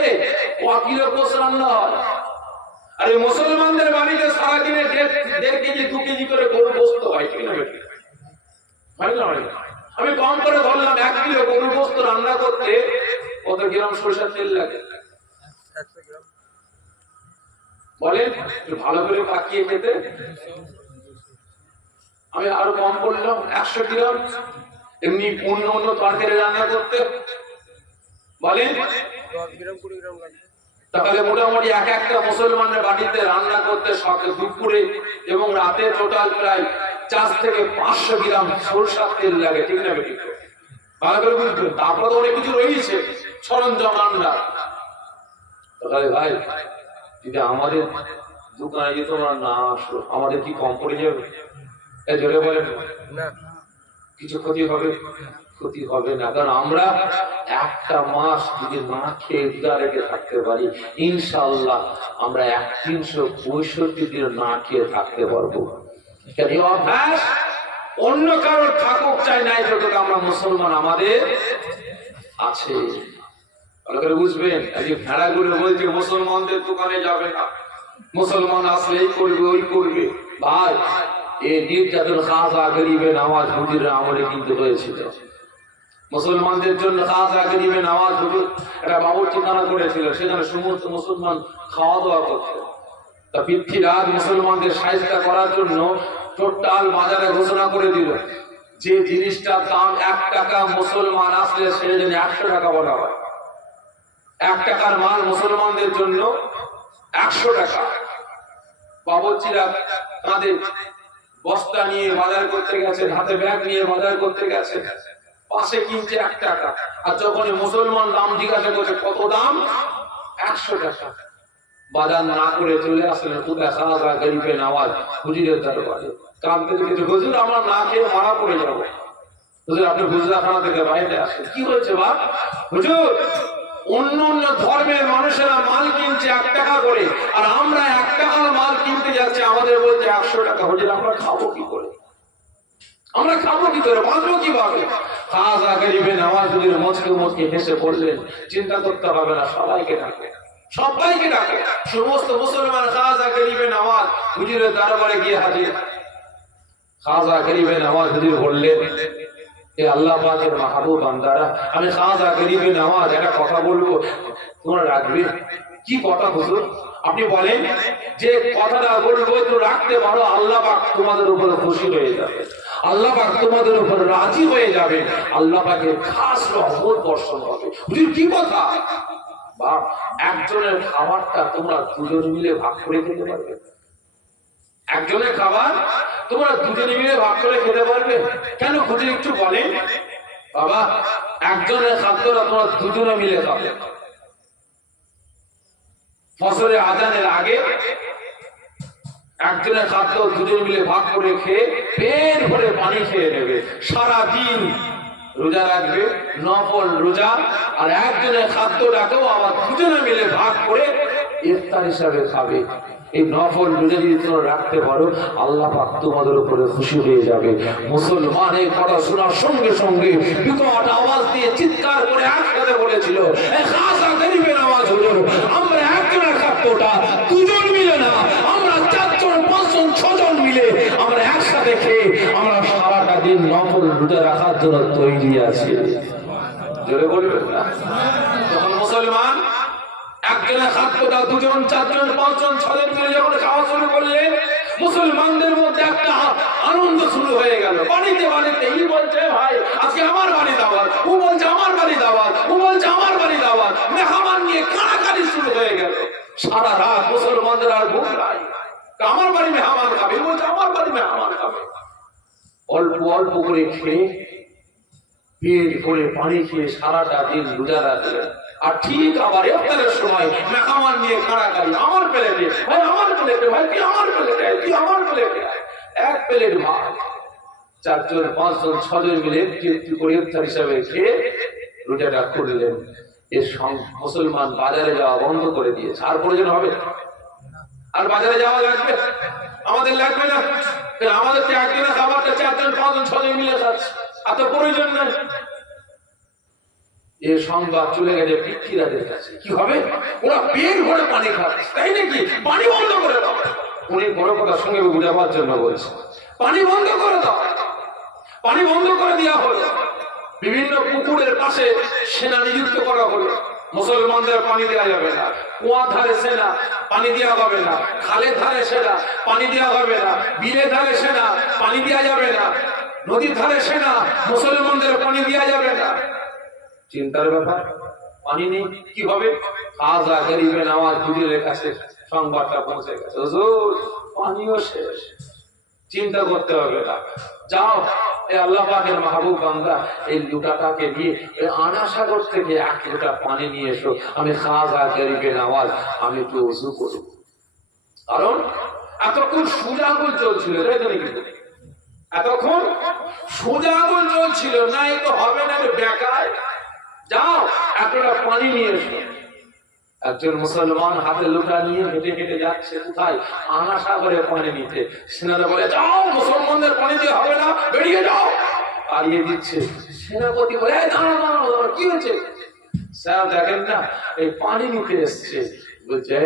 পাখির গোশ রান্না হয়, আর এই মুসলমানদের বাড়িতে সারাদিনে 1.5 কেজি 2 কেজি করে গরু গোশত হয়, ঠিক না? হয় না? আমি কম করে ধরলাম 1 কিলো গরু গোশত রান্না করতে কত গ্রাম সরষের তেল লাগে বলেন? ভালো করে পাকিয়ে খেতে আমি আরো কম করলাম 100 গ্রাম। এমনি অন্য অন্য তরকারি রান্না করতে বলেন 10 গ্রাম 20 গ্রাম লাগে। তাহলে মোটামুটি এক একটা মুসলমানের বাড়িতে রান্না করতে সকালে, দুপুরে এবং রাতে টোটাল প্রায় 4 থেকে 500 গ্রাম সরষের তেল লাগে, ঠিক না? বেটি ভালো করে বুঝবেন। তারপরে তো অনেক কিছু রয়েছে সরঞ্জাম রান্না। তাহলে ভাই যদি আমাদের দোকানে যদি তোমরা না আসো, আমাদের কি কম পড়ে যাবে? জোরে বলেন না, কিছু ক্ষতি হবে? ক্ষতি হবে না, কারণ আমরা একটা মাস যদি না খেয়ে রোজা রেখে থাকতে পারি, ইনশাআল্লাহ আমরা 365 দিন না খেয়ে থাকতে পারবো। অভ্যাস অন্য কারোর থাকুক চাই নাই, যতটুকু আমরা মুসলমান আমাদের আছে। ভালো করে বুঝবেন। আজকে ভেড়া করে বলছে মুসলমানদের দোকানে যাবে না, মুসলমান আসলে এই করবে ওই করবে। ভাই, এই নির্যাতন খাজা গরিবে নওয়াজ হুজুরের আমলে কিন্তু হয়েছিল। মুসলমানদের জন্য খাজা গরিবে নওয়াজ হুজুর একটা বাবুর্চিখানা করেছিল, সেখানে সমস্ত মুসলমান খাওয়া দাওয়া করতেন। তা পৃথ্বীরাজ মুসলমানদের সাহায্য করার জন্য টোটাল বাজারে ঘোষণা করে দিল, যে জিনিসটার দাম 1 টাকা মুসলমান আসলে সেটা যেন 100 টাকা বলা হয়। 1 টাকার মাল মুসলমানদের জন্য 100 টাকা। বাবুর্চিরা তাদের বস্তা নিয়ে বাজার করতে গেছেন, হাতে ব্যাগ নিয়ে বাজার করতে গেছেন, পাশে কিনছে 1 টাকা, আর যখন মুসলমান দাম জিজ্ঞাসা করছে কত দাম, 100 টাকা। বাজার না করে চলে আসলেন কোথায়, খাজা গরিবে নওয়াজ হুজুরের দরবারে। কাঁদতে দেখেছে, হুজুর আমরা না খেয়ে মারা পড়ে যাবো। হুজুর আপনি গুজরাখানা থেকে বাইরে আসেন। কি হয়েছে বাপ? হুজুর অন্য অন্য ধর্মের মানুষেরা মাল কিনছে 1 টাকা করে, আর আমরা 1 টাকার মাল কিনতে যাচ্ছি, আমাদের বলছে 100 টাকা। হুজুর আমরা খাবো কি করে, আমরা খাবো কি করে, বাঁচবো কিভাবে? খাজা গরিবে নওয়াজ হুজুর মুচকে মুচকে হেসে বললেন, চিন্তা করতে হবে না, সবাইকে ডাকে, সবাইকে ডাকে। সমস্ত মুসলমান খাজা গরিবে নওয়াজ হুজুরের দরবারে গিয়ে হাজির। খাজা গরিবে নওয়াজ হুজুর বললেন, এ আল্লাহ পাকের মাহবুব বান্দারা, আমি খাজা গরিবে নওয়াজ একটা কথা বলবো, তোমরা রাখবে? কি কথা হুজুর? আপনি বলেন। যে কথাটা বলবো তো রাখতে পারো, আল্লাহ পাক তোমাদের উপর খুশি হয়ে যাবে, আল্লাহ পাক তোমাদের উপর রাজি হয়ে যাবে, আল্লাহ পাকের খাস রহমত বর্ষণ হবে। হুজুর কি কথা? বাপ, একজনের খাবারটা তোমরা দুজন মিলে ভাগ করে খেতে পারবে। একজনের খাবার তোমরা দুজনে মিলে ভাগ করে খেতে পারবে। কেন হুজুর একটু বলেন? বাবা, একজনের খাদ্যটা তোমরা দুজনে মিলে খাবে। ফজরের আজানের আগে একজনের খাদ্য দুজন মিলে ভাগ করে খেয়ে পেট ভরে পানি খেয়ে নেবে, সারা দিন রোজা রাখবে, নফল রোজা। আর একজনের খাদ্যটাকেও আবার দুজনে মিলে ভাগ করে ইফতার হিসাবে খাবে। এই নফল রোজা যদি তোমরা রাখতে পারো, আল্লাহ পাক তোমাদের উপরে খুশি হয়ে যাবে। মুসলমান এই কথা শোনার সঙ্গে সঙ্গে বিকট আওয়াজ দিয়ে চিৎকার করে একসাথে বলেছিল, খাজা গরিবে নওয়াজ হুজুর, আমরা একজনের খাদ্যটা দুজন মিলে না, আমরা 4 জন 5 জন 6 জন মিলে আমরা একসাথে খেয়ে আমরা সারাটা দিন নফল রোজা রাখার জন্য তৈরি আছি। জোরে বলবেন না? তখন মুসলমান একজনের খাদ্যটা 2 জন 4 জন 5 জন 6 জন মিলে যখন খাওয়া শুরু করলেন, মুসলমানদের মধ্যে একটা আনন্দ শুরু হয়ে গেল। বাড়িতে বাড়িতে এই বলছে, ভাই আজকে আমার বাড়ি দাওয়াত, ও বলছে আমার বাড়ি দাওয়াত, ও বলছে আমার বাড়ি দাওয়াত, মেহমান নিয়ে কাড়াকাড়ি শুরু হয়ে গেল। সারা রাত মুসলমানদের আর ঘুম নাই, আমার বাড়ি মেহমান খাবে, বলছে আমার বাড়ি মেহমান খাবে। অল্প অল্প করে খেয়ে পেট ভরে পানি খেয়ে সারাটা দিন রোজা রাখলেন। আর ঠিক আবার ইফতারের সময় মেহমান নিয়ে কাড়াকাড়ি, আমার প্লেটে ভাই, আমার প্লেটে ভাই, তুই আমার প্লেটে, তুই আমার প্লেটে। 1 প্লেট ভাত 4 জন 5 জন 6 জন মিলে একটু করে ইফতার হিসাবে খেয়ে রোজাটা করলেন। এর মুসলমান বাজারে যাওয়া বন্ধ করে দিয়েছে। আর প্রয়োজন হবে? আর বাজারে যাওয়া লাগবে? আমাদের লাগবে না। আমাদের তো একদিনের খাবারটা 4 জন 5 জন 6 জন মিলে খাচ্ছে, এত প্রয়োজন নেই। এই সংবাদ চলে গেছে পিতৃরাজের কাছে। কি হবে? ওরা পেট ভরে পানি খাচ্ছে, তাই নাকি? পানি বন্ধ করে দাও। উনি বড় কথা সঙ্গে বুঝাবার জন্য বলছে, পানি বন্ধ করে দাও। পানি বন্ধ করে দেওয়া হলো। বিভিন্ন পুকুরের পাশে সেনা নিযুক্ত করা হলো। মুসলমানদের পানি দেওয়া যাবে না। কুয়ার ধারে সেনা, পানি দেওয়া হবে না। খালের ধারে সেনা, পানি দেওয়া হবে না। বিলের ধারে সেনা, পানি দেওয়া যাবে না। নদীর ধারে সেনা, মুসলমানদের পানি দেওয়া যাবে না। চিন্তার ব্যাপার, পানি নেই, কি হবে? খাজা গরিবে নওয়াজ হুজুরের কাছে সংবাদটা পৌঁছে গেছে, হুজুর পানিও শেষ, চিন্তা করতে হবে না। যাও, এই আল্লাহ পাকের মাহবুব বান্দা এই লুটাটাকে নিয়ে আনা সাগর থেকে 1 লোটা পানি নিয়ে এসো, আমি খাজা গরিবে নওয়াজ আমি একটু ওযু করব। কারণ এতক্ষণ সোজা আঙুল চলছিল, তাই তো নাকি? এতক্ষণ সোজা আঙুল চলছিল না, এই তো হবে না, বেকার। যাও, 1 লোটা পানি নিয়ে এসো। একজন মুসলমান হাতে লোটা নিয়ে হেঁটে হেঁটে যাচ্ছে কোথায়? আনা সাগরে পানি নিতে। সেনারা বলে, যাও, মুসলমানদের পানি দিয়ে হবে না, বেরিয়ে যাও। তাড়িয়ে দিচ্ছে। সেনাপতি বলে, দাঁড়াও দাঁড়াও, কি হয়েছে? স্যার দেখেন না, এই পানি নিতে এসছে। বলছে,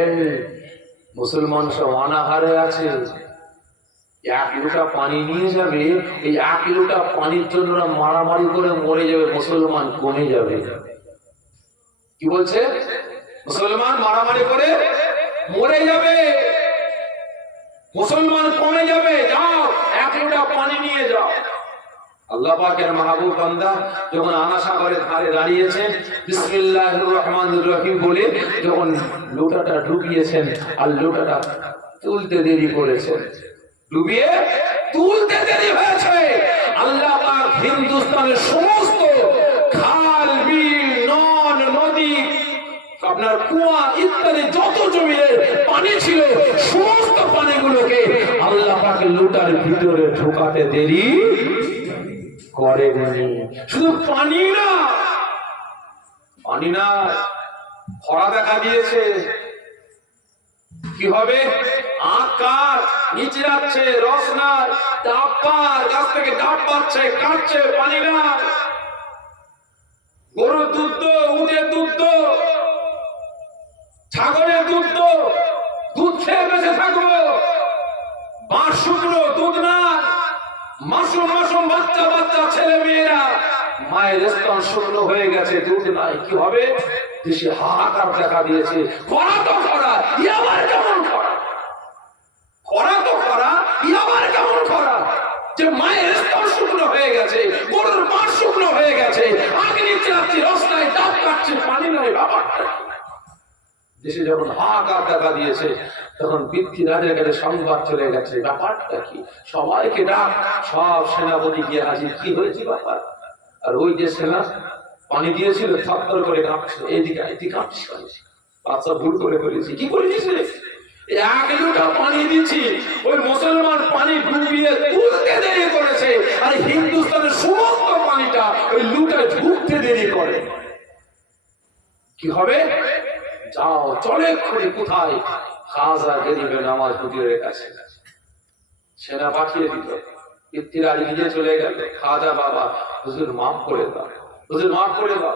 মুসলমান সব অনাহারে আছে, 1 লোটা পানি নিয়ে যাবে, এই 1 লোটা পানির জন্য মারামারি করে মরে যাবে, মুসলমান কমে যাবে। কি বলছে? মুসলমান মারামারি করে মরে যাবে, মুসলমান কমে যাবে, যাও 1 লোটা পানি নিয়ে যাও। আল্লাহ পাকের মাহবুব বান্দা যখন আনা সাগরের ধারে দাঁড়িয়েছেন, বিসমিল্লাহির রহমানির রহিম বলে যখন লোটাটা ডুবিয়েছেন, আর লোটাটা তুলতে দেরি করেছেন, ডুবিয়ে তুলতে দেরি হয়েছে। আল্লাহ পাক হিন্দুস্তানের সমস্ত খাল বিল নদ নদী আপনার কুয়া ইত্যাদি যত জমির পানি ছিল সমস্ত পানিগুলোকে আল্লাহ পাকের লুটার ভিতরে ঢোকাতে দেরি করেননি। শুধু পানি না, পানি না, খরা দেখা দিয়েছে। কি হবে? আকাশ নিচে যাচ্ছে, রস নাই, ডাব পার গাছ থেকে ডাব পাচ্ছে, কাটছে, পানি না। গরুর দুধ, উটের দুধ, ছাগলের দুধ, দুধ খেয়ে বেঁচে থাকবো, বাঁশ শুকনো, দুধ না। মাসুম মাসুম বাচ্চা বাচ্চা ছেলে মেয়েরা মায়ের স্তন শূন্য হয়ে গেছে, দুধ নাই। কি হবে? দেশে হাহাকার দেখা দিয়েছে। খরা তো খরা, আবার কেমন খরা? খরা তো খরা, আবার কেমন খরা? যে মায়ের স্তন শুকনো হয়ে গেছে, গরুর বাঁশ শুকনো হয়ে গেছে, আগে নিচে যাচ্ছি, রাস্তায় ডাব কাটছে, পানি নয়। ব্যাপারটা দেশে যখন হাহাকার দেখা দিয়েছে তখন পৃথ্বীরাজের কাছে সংবাদ চলে গেছে। ব্যাপারটা কি? সবাইকে ডাক, সব সেনাপতি গিয়ে হাজির। কি হয়েছে ব্যাপার? আর ওই যে সেনা পানি দিয়েছিল থরথর করে কাঁপছে, এইদিকে এদিকে কাঁপছে। বাচ্চা ভুল করে ফেলেছি। কি করেছিস? এক লোটা পানি দিচ্ছি, ওই মুসলমান পানি ডুবিয়ে তুলতে দেরি করেছে, আর হিন্দুস্তানের সমস্ত পানিটা ওই লুটায় ঢুকতে দেরি করে। কি হবে? যাও, চলে করে কোথায়? খাজা গরিবে নামাজ হুজুরের কাছে। সেনা পাঠিয়ে দিল, পৃথ্বীরাজ নিজে চলে গেল। খাজা বাবা, হুজুর মাফ করে দাও, হুজুর মাফ করে দাও,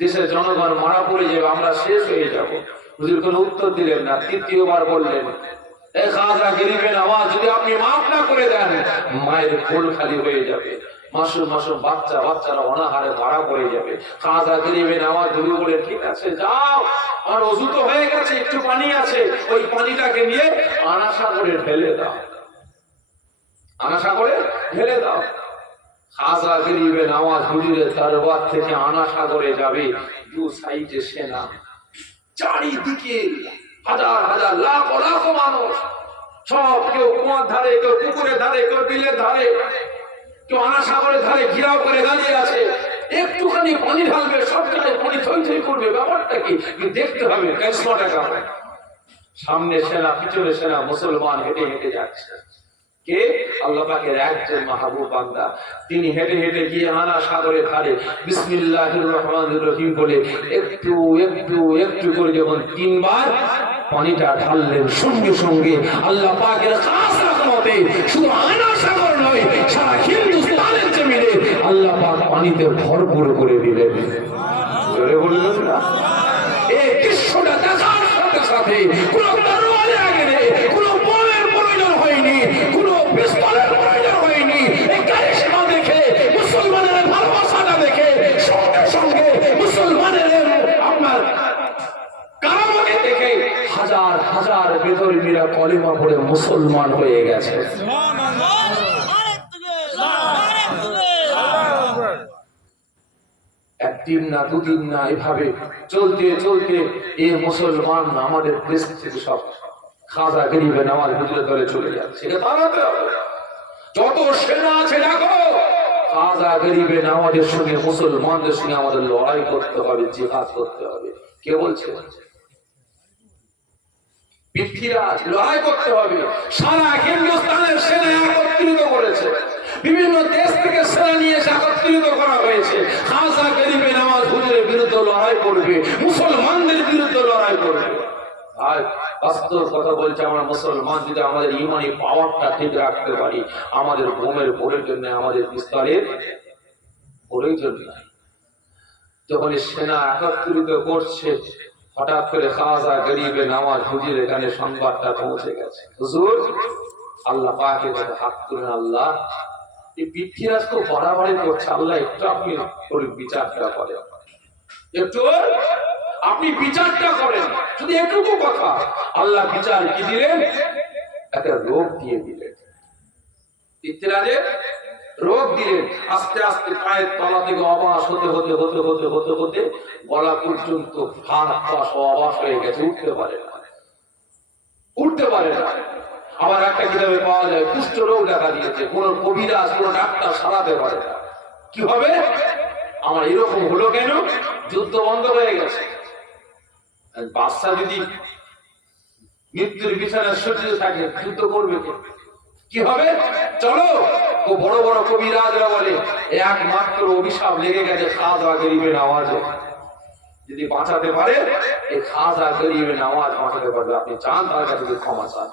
দেশের জনগণ মারা পড়ে যাবে, আমরা শেষ হয়ে যাব। হুজুর কোনো উত্তর দিলেন না। তৃতীয়বার বললেন, এ খাজা গরিবে নামাজ, যদি আপনি মাফ না করে দেন মায়ের কোল খালি হয়ে যাবে, মাসুম মাসুম বাচ্চা বাচ্চারা অনাহারে মারা পড়ে যাবে। খাজা গরিবে নামাজ হুজুর বলে, ঠিক আছে যাও, আমার ওযু তো হয়ে গেছে, একটু পানি আছে, ওই পানিটাকে নিয়ে আনা সাগরে ঢেলে দাও, আনা সাগরে ঢেলে দাও। খাজা গরিবে নামাজ হুজুরের দরবার থেকে আনা সাগরে যাবে, দু সাইডে সেনা, চারিদিকে হাজার হাজার লাখ লাখ মানুষ, সব কেউ কুয়ার ধারে, কেউ পুকুরের ধারে, কেউ বিলের ধারে, কেউ আনা সাগরের ধারে ঘিরাও করে দাঁড়িয়ে আছে। একটুখানি পানি ঢালবে, সব জায়গায় পানি থই থই করবে। ব্যাপারটা কি? দেখতে হবে। সামনে সেনা, পিছনে সেনা, মুসলমান হেঁটে হেঁটে যাচ্ছে। কে? আল্লাহ পাকের একজন মাহবুব বান্দা। তিনি হেঁটে হেঁটে গিয়ে আনা সাগরের ধারে বিসমিল্লাহির রহমানির রহিম বলে একটু একটু একটু করে যখন তিনবার পানিটা ঢাললেন, সঙ্গে সঙ্গে আল্লাহ পাকের খাস রহমতে শুধু আনা সাগর নয়, সারা হিন্দুস্তানের জমিনে আল্লাহ পাক পানিতে ভরপুর করে দিলেন। জোরে বললেন না? এই দৃশ্যটা দেখার সাথে সাথে কোনো তরোয়ালের আগে নেই, কোনো বোমের প্রয়োজন হয়নি, কোনো পিস্তলের প্রয়োজন হয়নি। এই কারিশমা দেখে, মুসলমানের ভালোবাসাটা দেখে সঙ্গে সঙ্গে মুসলমানের আপনার কারামতে দেখে হাজার হাজার বেদরীরা কলেমা পড়ে মুসলমান হয়ে গেছে। একদিন না, দুদিন না, এভাবে চলতে চলতে এই মুসলমান আমাদের দেশ থেকে সব খাজা গরিবে নামাজ হুজুরের দলে চলে যাচ্ছে। এটা তাড়াতে হবে। যত সেনা আছে দেখো, খাজা গরিবে নামাজের সঙ্গে মুসলমানদের সঙ্গে আমাদের লড়াই করতে হবে, জিহাদ করতে হবে। কে বলছে? পৃথ্বীরাজ। লড়াই করতে হবে। সারা হিন্দুস্তানের সেনা একত্রিত করেছে, বিভিন্ন দেশ থেকে সেনা নিয়ে এসে একত্রিত করা হয়েছে। খাজা গরিবে নামাজ হুজুরের বিরুদ্ধে লড়াই করবে, মুসলমানদের বিরুদ্ধে লড়াই করবে। আর বাস্তব কথা বলছে, আমরা মুসলমান যদি আমাদের ইমানি পাওয়ারটা ঠিক রাখতে পারি, আমাদের বোমের প্রয়োজন নেই, আমাদের পিস্তলের প্রয়োজন নাই। যখন সেনা একত্রিত করছে, হঠাৎ করে খাজা গরিবে নামাজ হুজুর এখানে সংবাদটা পৌঁছে গেছে। হুজুর, আল্লাহ পাকের কাছে হাত তুলে, আল্লাহ এই পৃথ্বীরাজ তো বাড়াবাড়ি করছে, আল্লাহ একটু আপনি বিচারটা করেন, একটু আপনি বিচারটা করেন, শুধু একটুকু কথা। আল্লাহ বিচার কি দিলেন? একটা রোগ দিয়ে দিলেন। পৃথ্বীরাজের রোগ দিলেন। আস্তে আস্তে পায়ের তলা থেকে অবাস হতে হতে হতে হতে হতে হতে গলা পর্যন্ত হাত পা সব অবাস হয়ে গেছে, উঠতে পারে না, উঠতে পারে না। আবার একটা কিতাবে পাওয়া যায় কুষ্ঠ রোগ দেখা দিয়েছে, কোন কবিরাজ কোন ডাক্তার সারাতে পারে না। কি হবে? আমার এরকম হলো কেন? যুদ্ধ বন্ধ হয়ে গেছে। বাচ্চা যদি মৃত্যুর বিছানায় সজ্জিত থাকে যুদ্ধ করবে কি হবে? চলো, ও বড় বড় কবিরাজরা বলে একমাত্র অভিশাপ লেগে গেছে খাজা গরিবের আওয়াজে। যদি বাঁচাতে পারে এই খাজা গরিবের আওয়াজ বাঁচাতে পারবে। আপনি চান তার কাছে ক্ষমা চান।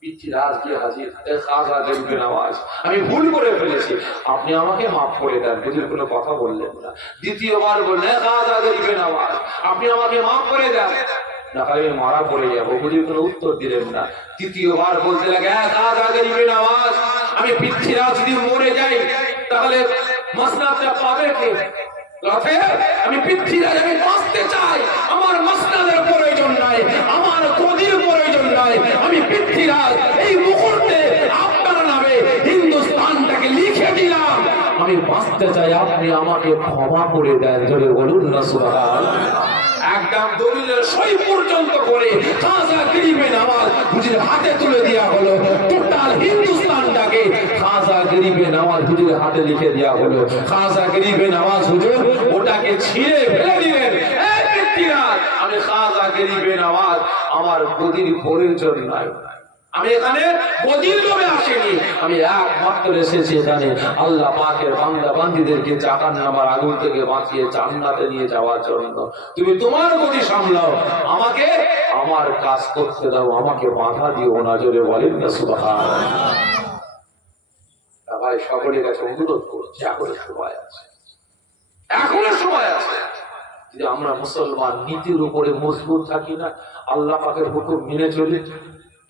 পৃথ্বীরাজ কি হাজির, খাজা গরিবের আওয়াজ, আমি ভুল করে ফেলেছি, আপনি আমাকে মাফ করে দেন। বুঝির কোনো কথা বললেন না। দ্বিতীয়বার বললেন খাজা গরিবের আওয়াজ, আপনি আমাকে মাফ করে দেন, না হলে আমি মারা পড়ে যাবো। বুঝির কোনো উত্তর দিলেন না। তৃতীয়বার বলতে লাগে খাজা গরিবের আওয়াজ, আমি পৃথ্বীরাজ যদি মরে যাই তাহলে মাসনাদটা পাবে কে? আমি পৃথ্বীরাজ, আমি বাঁচতে চাই, আমার মাসনাদের প্রয়োজন নাই, আমার গদির প্রয়োজন নাই। আমি পৃথ্বীরাজ এই মুহূর্তে আপনার নামে হিন্দুস্তানটাকে লিখে দিলাম, আমি বাঁচতে চাই, আপনি আমাকে ক্ষমা করে দেন। জোরে বলুন না সুবহানাল্লাহ। একদম দলিলের সই পর্যন্ত করে খাজা গরিবের আওয়াজ হুজুর হাতে তুলে দেওয়া হলো। টোটাল হিন্দুস্তানটাকে খাজা গরিবের আওয়াজ হুজুর হাতে লিখে দেওয়া হলো। খাজা গরিবের আওয়াজ হুজুর ওটাকে ছিঁড়ে ফেলে দিলেন। এই পৃথ্বীরাজ, আমি খাজা গরিবের আওয়াজ, আমার গদির প্রয়োজন নাই। আমি এখানে গদির লোভে আসিনি, আমি একমাত্র এসেছি এখানে আল্লাহ পাকের বান্দা বান্দীদেরকে জাহান্নামের আগুন থেকে বাঁচিয়ে জান্নাতে নিয়ে যাওয়ার জন্য। তুমি তোমার গদি সামলাও, আমাকে আমার কাজ করতে দাও, আমাকে বাধা দিও না। জোরে বলেন না সুবহানাল্লাহ। ভাই সকলের কাছে অনুরোধ করছি, এখনো সময় আছে, এখনো সময় আছে। যদি আমরা মুসলমান নীতির উপরে মজবুত থাকি না, আল্লাহ পাকের হুকুম মেনে চলি,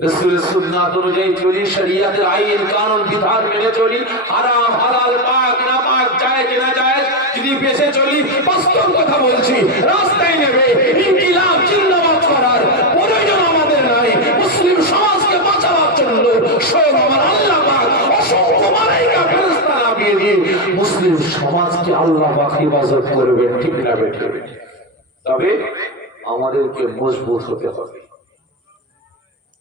রাসূলের সুন্নাত অনুযায়ী চলি, শরীয়তের আইন কানুন বিধান মেনে চলি, হারাম হালাল পাক না পাক জায়েজ না জায়েজ যদি বেঁচে চলি, বাস্তব কথা বলছি, রাস্তায় নেবে ইনকিলাব জিন্দাবাদ করার প্রয়োজন আমাদের নাই। মুসলিম সমাজকে বাঁচানোর জন্য স্বয়ং আমার আল্লাহ পাক অসংখ্য মালায়েকা ফেরেশতা নামিয়ে দিয়ে মুসলিম সমাজকে আল্লাহ পাক হিফাজত করবেন। ঠিক না বেঠিক? তবে আমাদেরকে মজবুত হতে হবে,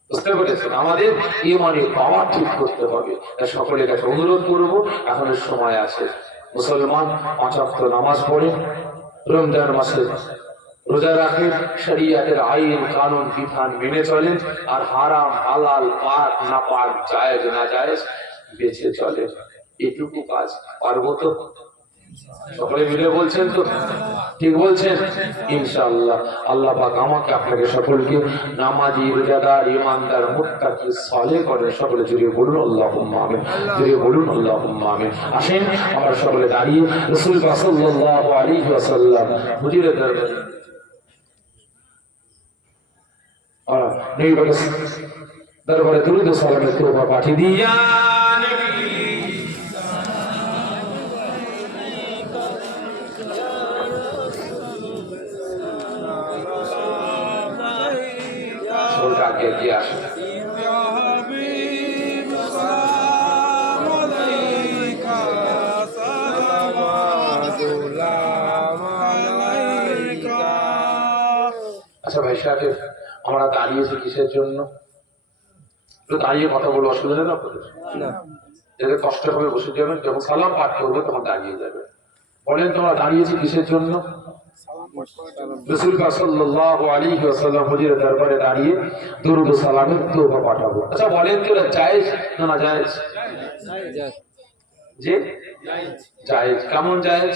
বুঝতে পেরেছেন? আমাদের ইমানের পাওয়ার ঠিক করতে হবে। সকলের কাছে অনুরোধ করব, এখনো সময় আছে। মুসলমান ৫ ওয়াক্ত নামাজ পড়ে, রমজান মাসে রোজা রাখেন, শরীয়তের আইন কানুন বিধান মেনে চলেন, আর হারাম হালাল পাক না পাক জায়েজ না জায়েজ বেঁচে চলে। এটুকু কাজ পারবো তো? সকলে মিলে বলছেন তো? ঠিক বলছেন? ইনশাআল্লাহ আল্লাহ পাক আমাকে আপনাকে সকলকে নামাজি, রোজাদার, ঈমানদার, মুত্তাকি, সালেহ করেন। সকলে জুড়ে বলুন আল্লাহুম্মা আমিন, জুড়ে বলুন আল্লাহুম্মা আমিন। আসেন আমরা সকলে দাঁড়িয়ে রাসূল সাল্লাল্লাহু আলাইহি ওয়াসাল্লাম হুজুরের দরবারে দরবারে দুরূদ ও সালামের তোবা পাঠিয়ে দিই। ইয়া নবী আগে দিয়ে আসে। আচ্ছা ভাই সাহেব, আমরা দাঁড়িয়েছি কিসের জন্য? দাঁড়িয়ে কথা বলবো, অসুবিধা না? যাদের কষ্ট হবে বসে যাবেন, যখন সালাম পাঠ করবে তখন দাঁড়িয়ে যাবে। বলেন তোমরা দাঁড়িয়েছি কিসের জন্য? রাসূল সাল্লাল্লাহু আলাইহি ওয়াসাল্লাম হুজুরের দরবারে দাঁড়িয়ে দুরূদ ও সালামের তোবা পাঠাবো। আচ্ছা বলেন তো জায়েজ না না জায়েজ? জি জায়েজ। কেমন জায়েজ?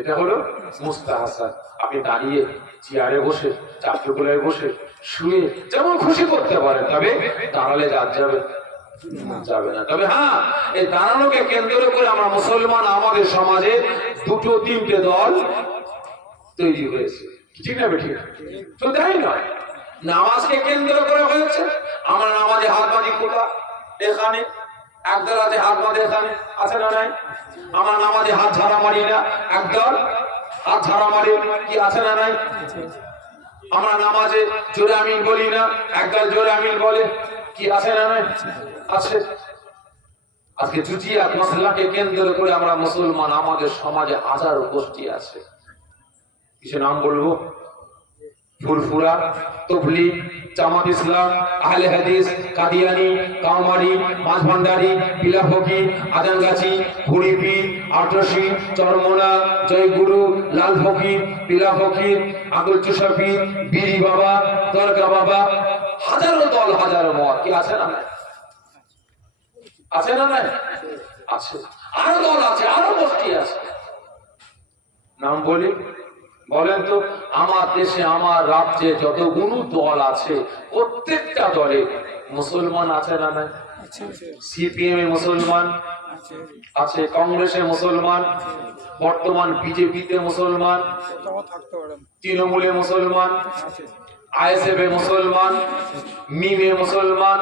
এটা হলো মুস্তাহাসান। আপনি দাঁড়িয়ে, চেয়ারে বসে, চাকরিগুলোয় বসে, শুয়ে যেমন খুশি করতে পারেন, তবে দাঁড়ালে যাবে না। তবে হ্যাঁ, এই দাঁড়ানোকে কেন্দ্র করে আমরা মুসলমান আমাদের সমাজে 2-3টে দল তৈরি হয়েছে। ঠিক না বেঠিক? শুধু তাই নয়, নামাজকে কেন্দ্র করে হয়েছে। আমরা নামাজে হাত বাঁধি কোথা? এখানে। একদল আছে হাত বাঁধে এখানে, আছে না নাই? আমরা নামাজে হাত ঝাড়া মারি না, একদল হাত ঝাড়া মারি, কি আছে না নাই? আমরা নামাজে জোরে আমিন বলি না, একদল জোরে আমিন বলে, কি আছে না নাই? আছে। আজকে জুজিয়াত মাসলাকে কেন্দ্র করে আমরা মুসলমান আমাদের সমাজে হাজারো গোষ্ঠী আছে। কিছু নাম বলবো? ফুরফুরা, তবলিগ, জামাত ইসলাম, আহলে হাদিস, কাদিয়ানি, কাউমারি, মাঝভান্ডারি, বিলাফকি, আজানগাছি, হুড়িপি, আটরশি, চরমোনা, জয়গুরু, লাল ফকির, পিলা ফকির, আব্দুল চুষাফি, বিড়ি বাবা, দরগা বাবা, হাজারো দল হাজারো মত। কি আছে না? আছে না? নাই আছে, আরো দল আছে, আরো গোষ্ঠী আছে। নাম বলি, বলেন তো, আমার দেশে আমার রাজ্যে যতগুলো দল আছে প্রত্যেকটা দলে মুসলমান আছে না? নাই সিপিএম এ মুসলমান আছে, কংগ্রেসে মুসলমান, বর্তমান বিজেপিতে মুসলমান, তৃণমূলে মুসলমান, আইএসএফ এ মুসলমান, মিমে মুসলমান,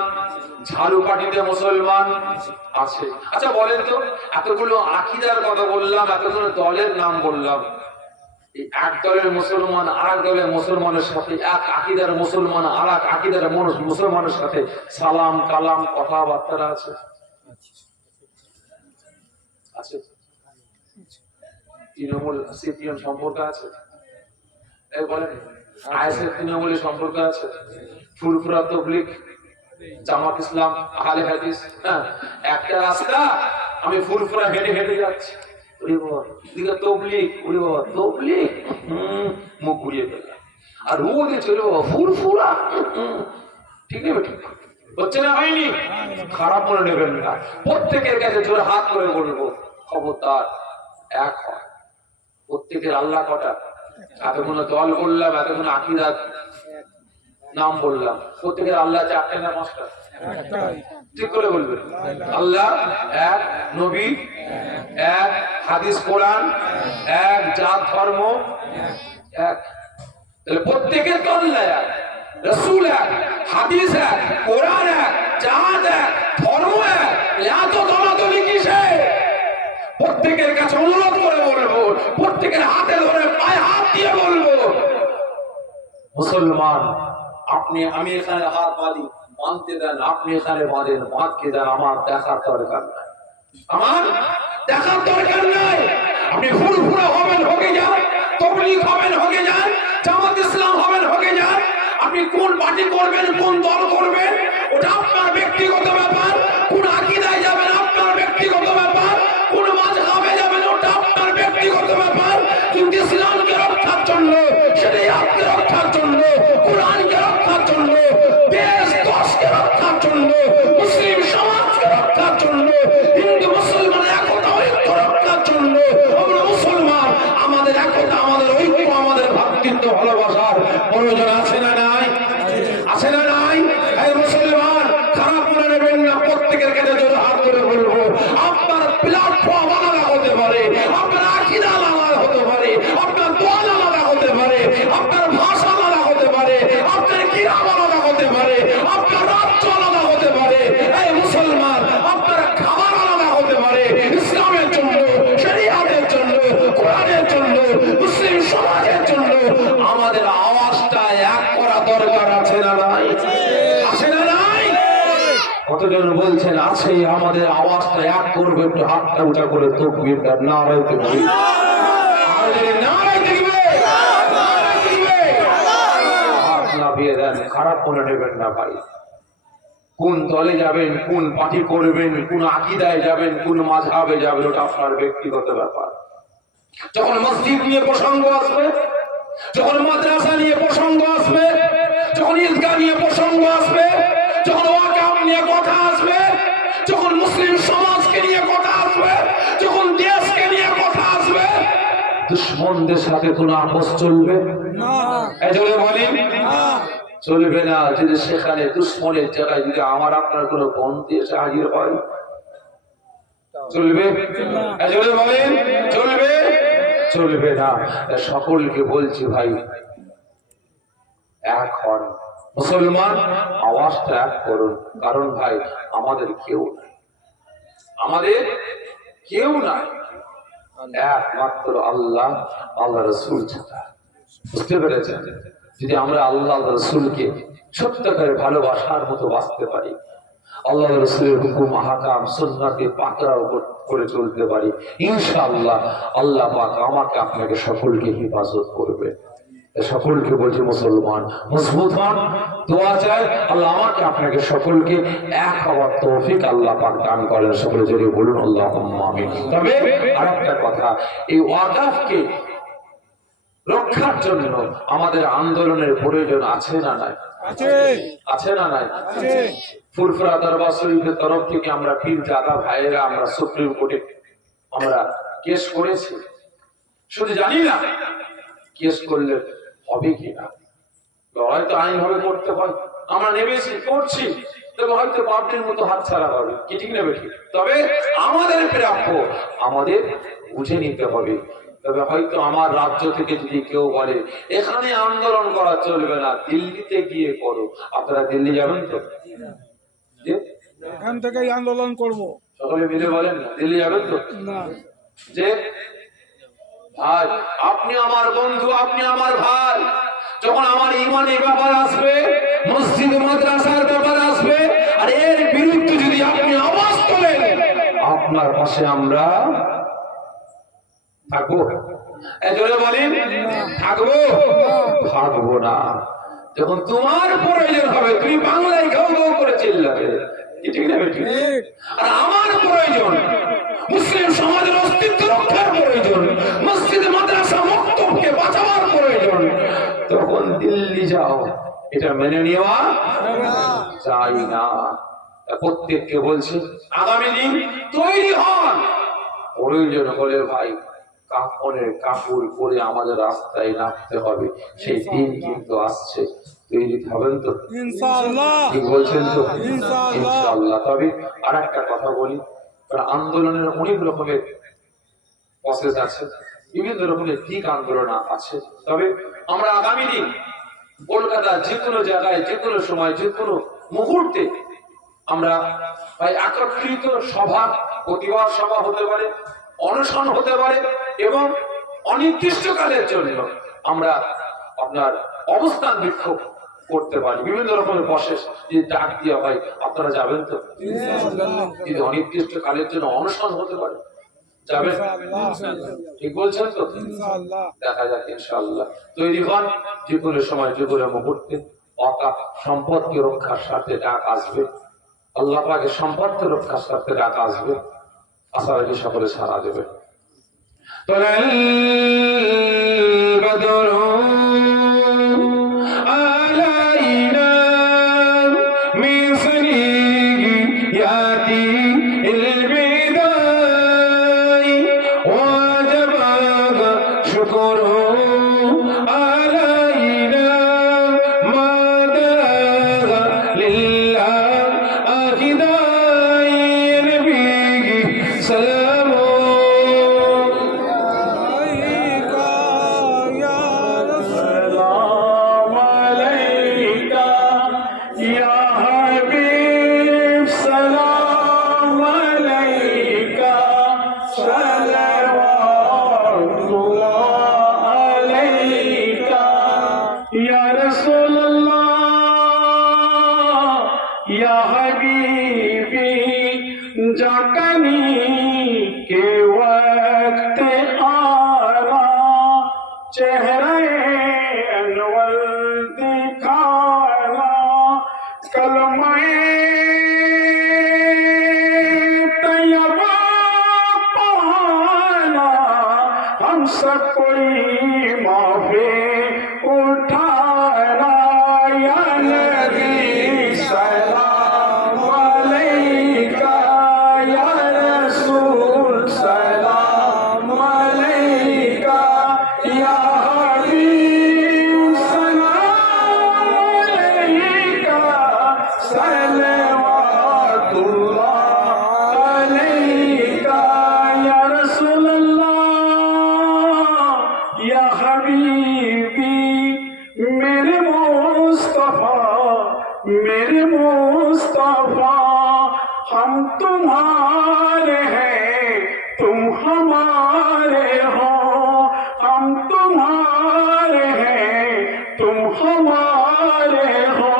ঝাড়ু পার্টিতে মুসলমান আছে। আচ্ছা বলেন তো, এতগুলো আকিদার কথা বললাম, এতগুলো দলের নাম বললাম, এক দলের মুসলমান আর এক দলের মুসলমানের সাথে, এক আকিদার মুসলমান আর এক আকিদার মুসলমানের সাথে সালাম কালাম কথাবার্তা আছে? আছে। তৃণমূল সিপিএম সম্পর্ক আছে? বলেন, আইএসএফ তৃণমূলের সম্পর্ক আছে? ফুরফুরা, তবলিগ, জামাত ইসলাম, আহলে হাদিস, হ্যাঁ, একটা রাস্তা, আমি ফুরফুরা হেঁটে হেঁটে যাচ্ছি, তবলিগ, তবলিগ, মুখ ঘুরিয়ে ফেললাম, আর রোদে চলে বাবা ফুরফুরা। ঠিক আছে, ঠিক হচ্ছে না? হয়নি? খারাপ মনে নেবেন না, প্রত্যেকের কাছে জোর হাত করে বলবো, খবরদার এক হয়। প্রত্যেকের আল্লাহ কটা? এতগুলো দল বললাম, এতগুলো আকিদার নাম বললাম, প্রত্যেকের আল্লাহ চারটে না পাঁচটা? ঠিক করে বলবেন। আল্লাহ এক, নবী এক, হাদিস কোরআন এক, জাত ধর্ম এক। তাহলে প্রত্যেকের তো আল্লাহ এক, রাসূল এক, হাদিস এক, কোরআন এক, জাত এক, ধর্ম এক। এত দলাদলি কিসে? প্রত্যেকের কাছে অনুরোধ করে বলবো, প্রত্যেকের হাতে ধরে পায়ে হাত দিয়ে বলবো, মুসলমান আপনি, আমি এখানে হাত বাঁধি, বাঁধতে দেন, আপনি এখানে বাঁধেন, বাঁধকে দেন, আমার দেখার দরকার নাই, আমার দেখার দরকার নাই। আপনি ফুরফুরা হবেন, হয়ে যান, তবলিগ হবেন, হয়ে যান, জামাত ইসলাম হবেন, হয়ে যান। আপনি কোন পার্টি করবেন, কোন দল করবেন, ওটা আপনার ব্যক্তিগত ব্যাপার। কোন আকীদায় যাবেন, আপনার ব্যক্তিগত ব্যাপার। কোন মাযহাবে যাবেন, ওটা আপনার ব্যক্তিগত ব্যাপার। কিন্তু ইসলামকে রক্ষার জন্য, শরীয়তকে রক্ষার জন্য, কোরআনকে রক্ষার জন্য, দেশ দশকে রক্ষার জন্য, মুসলিম সমাজকে রক্ষার জন্য, হিন্দু মুসলমানের একতা ঐক্য রক্ষার জন্য আমরা মুসলমান। আমাদের একতা, আমাদের ঐক্য, আমাদের ভ্রাতৃত্ব ভালোবাসার প্রয়োজন আছে না নাই? আছে না নাই? এই মুসলমান, খারাপ মনে নেবেন না, প্রত্যেকের কাছে জোর হাত করে বলবো, আপনার প্ল্যাটফর্ম আলাদা হতে পারে, আপনার আকীদা আলাদা হতে পারে, আপনার দল আলাদা হতে পারে, আপনার ভাষা আলাদা হতে পারে, আপনার কিরাম আলাদা হতে পারে, আপনার রাজ্য আলাদা হতে পারে। এই মুসলমান, আপনার খাবার আলাদা হতে পারে। ইসলামের জন্য, শরীয়তের জন্য, কোরআনের জন্য, মুসলিম সমাজের জন্য আমাদের আওয়াজটা এক করা দরকার আছে না নাই? আছে না নাই? কতজন বলছেন আছে? আমাদের আওয়াজটা এক করবে, একটু হাতটা উঁচা করে তকবীর দেন, নারায়ে তাকবীর। আর যদি নারায়ে তাকবীর, হাত নামিয়ে দেন, খারাপ মনে নেবেন না ভাই। কোন দলে যাবেন, কোন পার্টি করবেন, কোন আকীদায় যাবেন, কোন মাযহাবে যাবেন, ওটা আপনার ব্যক্তিগত ব্যাপার। যখন মসজিদ নিয়ে প্রসঙ্গ আসবে, যখন মাদ্রাসা নিয়ে প্রসঙ্গ আসবে, যখন ঈদগাহ নিয়ে প্রসঙ্গ আসবে, যখন ওয়াকাফ নিয়ে কথা আসবে, যখন মুসলিম সমাজকে নিয়ে কথা আসবে, যখন দেশকে নিয়ে কথা আসবে, দুশমনদের সাথে কোনো আপোষ চলবে না? এজন্য বলি চলবে না। যদি সেখানে দুশমনের জায়গায় যদি আমার আপনার কোনো বন্ধু এসে হাজির হয়, চলবে? এজন্য বলেন চলবে? চলবে না। সকলকে বলছি ভাই, এক হন, মুসলমান আওয়াজটা এক করুন। কারণ ভাই আমাদের কেউ নাই, আমাদের কেউ নাই, একমাত্র আল্লাহ, আল্লাহ রাসূল ছাড়া। বুঝতে পেরেছেন? যদি আমরা আল্লাহ রাসূলকে সত্যিকারে ভালোবাসার মতো বাঁচতে পারি, আল্লাহ রাসূলের হুকুম আহকাম সুন্নাতে পাকড়াও করে চলতে পারি, ইনশাআল্লাহ আল্লাহ পাক আমাকে আপনাকে সকলকে হেফাজত করবে। সকলকে বলছি মুসলমান মজবুত হন, দোয়া চাই আল্লাহ আমাকে আপনাকে সকলকে এক হওয়ার তৌফিক আল্লাহ পাক দান করেন। সকলে যদি বলুন আল্লাহুম্মা আমিন। তবে আরেকটা কথা, এই ওয়াকাফকে রক্ষার জন্য আমাদের আন্দোলনের প্রয়োজন আছে না নাই? আছে না নাই? ফুরফুরা দরবার শরীফের তরফ থেকে আমরা পীর দাদা ভাইয়েরা আমরা সুপ্রিম কোর্টে আমরা কেস করেছি। শুধু জানি না কেস করলে হবে কিনা, হয়তো আইন ভাবে করতে হয়, আমরা নেমেছি করছি, তবে হয়তো পাবলির মতো হাত ছাড়া হবে কি, ঠিক নেবে ঠিক। তবে আমাদের প্রাপ্য আমাদের বুঝে নিতে হবে। তবে হয়তো আমার রাজ্য থেকে যদি কেউ বলে এখানে আন্দোলন করা চলবে না, দিল্লিতে গিয়ে করো, আপনারা দিল্লি যাবেন তো? এখান থেকেই আন্দোলন করব। সকলে মিলে বলেন না, দিল্লি যাবেন তো? না, যে ভাই আপনি আমার বন্ধু, আপনি আমার ভাই, যখন আমার ইমানের ব্যাপার আসবে, মসজিদ মাদ্রাসার ব্যাপার আসবে, আর এর বিরুদ্ধে যদি আপনি আওয়াজ তোলেন, আপনার পাশে আমরা থাকবো। জোরে বলেন, থাকবো? থাকবো না। যখন তোমার প্রয়োজন হবে তুমি বাংলায় ঘাউ ঘাউ করে চিল্লাবে, ঠিক না বেটি? আর আমার প্রয়োজন মুসলিম সমাজের অস্তিত্ব রক্ষার প্রয়োজন, মসজিদ মাদ্রাসা মক্তবকে বাঁচাবার প্রয়োজন, তখন দিল্লি যাও, এটা মেনে নেওয়া চাই না। প্রত্যেককে বলছি আগামী দিন তৈরি হন, প্রয়োজন হলে ভাই কাপড়ের কাপড় পরে আমাদের রাস্তায় নামতে হবে, সেই দিন কিন্তু আসছে। তৈরি হবেন তো ইনশাআল্লাহ? ঠিক বলছেন তো? ইনশাআল্লাহ। ইনশাআল্লাহ। তবে আর একটা কথা বলি, আন্দোলনের অনেক রকমের প্রসেস আছে, বিভিন্ন রকমের দিক আন্দোলন আছে। তবে আমরা আগামী দিন কলকাতা যে কোনো জায়গায় যে কোনো সময় যে কোনো মুহূর্তে আমরা ভাই একত্রিত সভা, প্রতিবাদ সভা হতে পারে, অনশন হতে পারে, এবং অনির্দিষ্টকালের জন্য আমরা আপনার অবস্থান বিক্ষোভ করতে পারি। বিভিন্ন রকমের প্রসেস যদি ডাক দেওয়া হয়, আপনারা যাবেন তো? যদি অনির্দিষ্ট কালের জন্য অনশন হতে পারে, যাবেন? ঠিক বলছেন তো? দেখা যাক ইনশাআল্লাহ। তৈরি হন, যে কোনো সময় যে কোনো মুহূর্তে ওয়াকাফ সম্পদকে রক্ষার সাথে ডাক আসবে, আল্লাহ পাকের সম্পদকে রক্ষার সাথে ডাক আসবে। আশা রাখি সকলে সাড়া দেবে। طلع البدر علينا من ثنيات البداء وجب شكر علينا ما دار لله أهداء نبي سلام जाकनी के वक्त आना चेहरे अनवर दिखाना कलमे तैयबा पाना हम सब कोई माफे उठाना या नबी सलाम अलैका या रसूल सलाम अलैका या हबीब सलाम अलैका सलवातुल्लाह अलैका या रसूलल्लाह या हबीबी मेरे मुस्तफा हम तुम्हारे हैं तुम हमारे हो, हम तुम्हारे हैं तुम हमारे हो,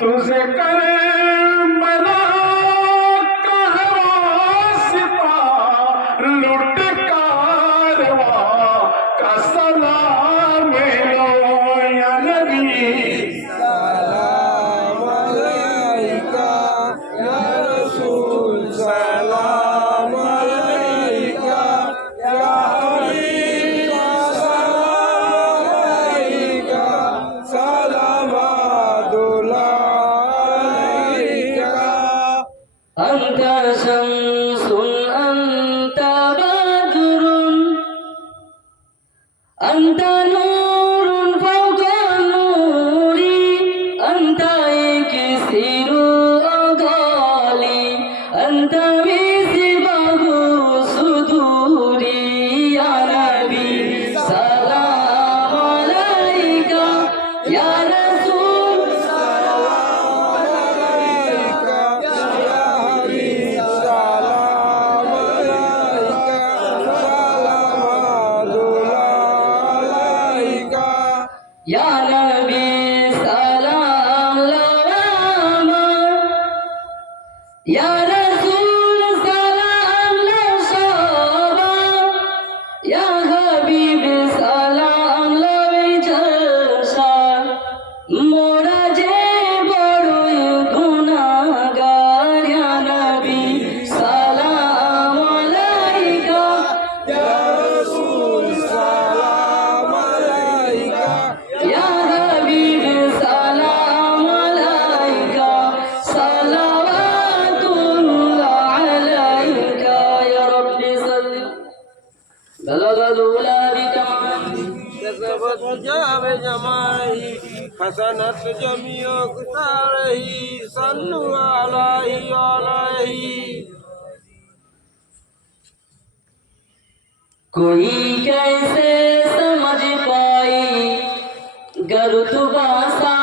तुझे करबला का वास्ता लुटकार परवा का सलाम लो या नबी सलाम अलैका या रसूल सलाम अलैका या हबीब सलाम अलैका सलावतुल्लाह अलैका أنت شمس أنت بدر أنت نور فوق نوري أنت إكسير أغالي أنت مصباح صدوري يا نبي سلام عليك يا رسول يا نبي سلام لما يا رسول سلام لشابا يا حبيب سلام لوجشا মোরা যে বড়ই গুনাহগার ইয়া নবী সালাম আলাইকা ইয়া হাবিব সালাম আলাইকা সালাওয়াতুল্লাহ আলাইকা ইয়া রাব্বি সাল্লি বালাগাল উলা বিকামাল كسبت حجاب جماله حسنت جميع كتاره صلوا عليه عليه कोई कैसे समझ पाई गर तू बासा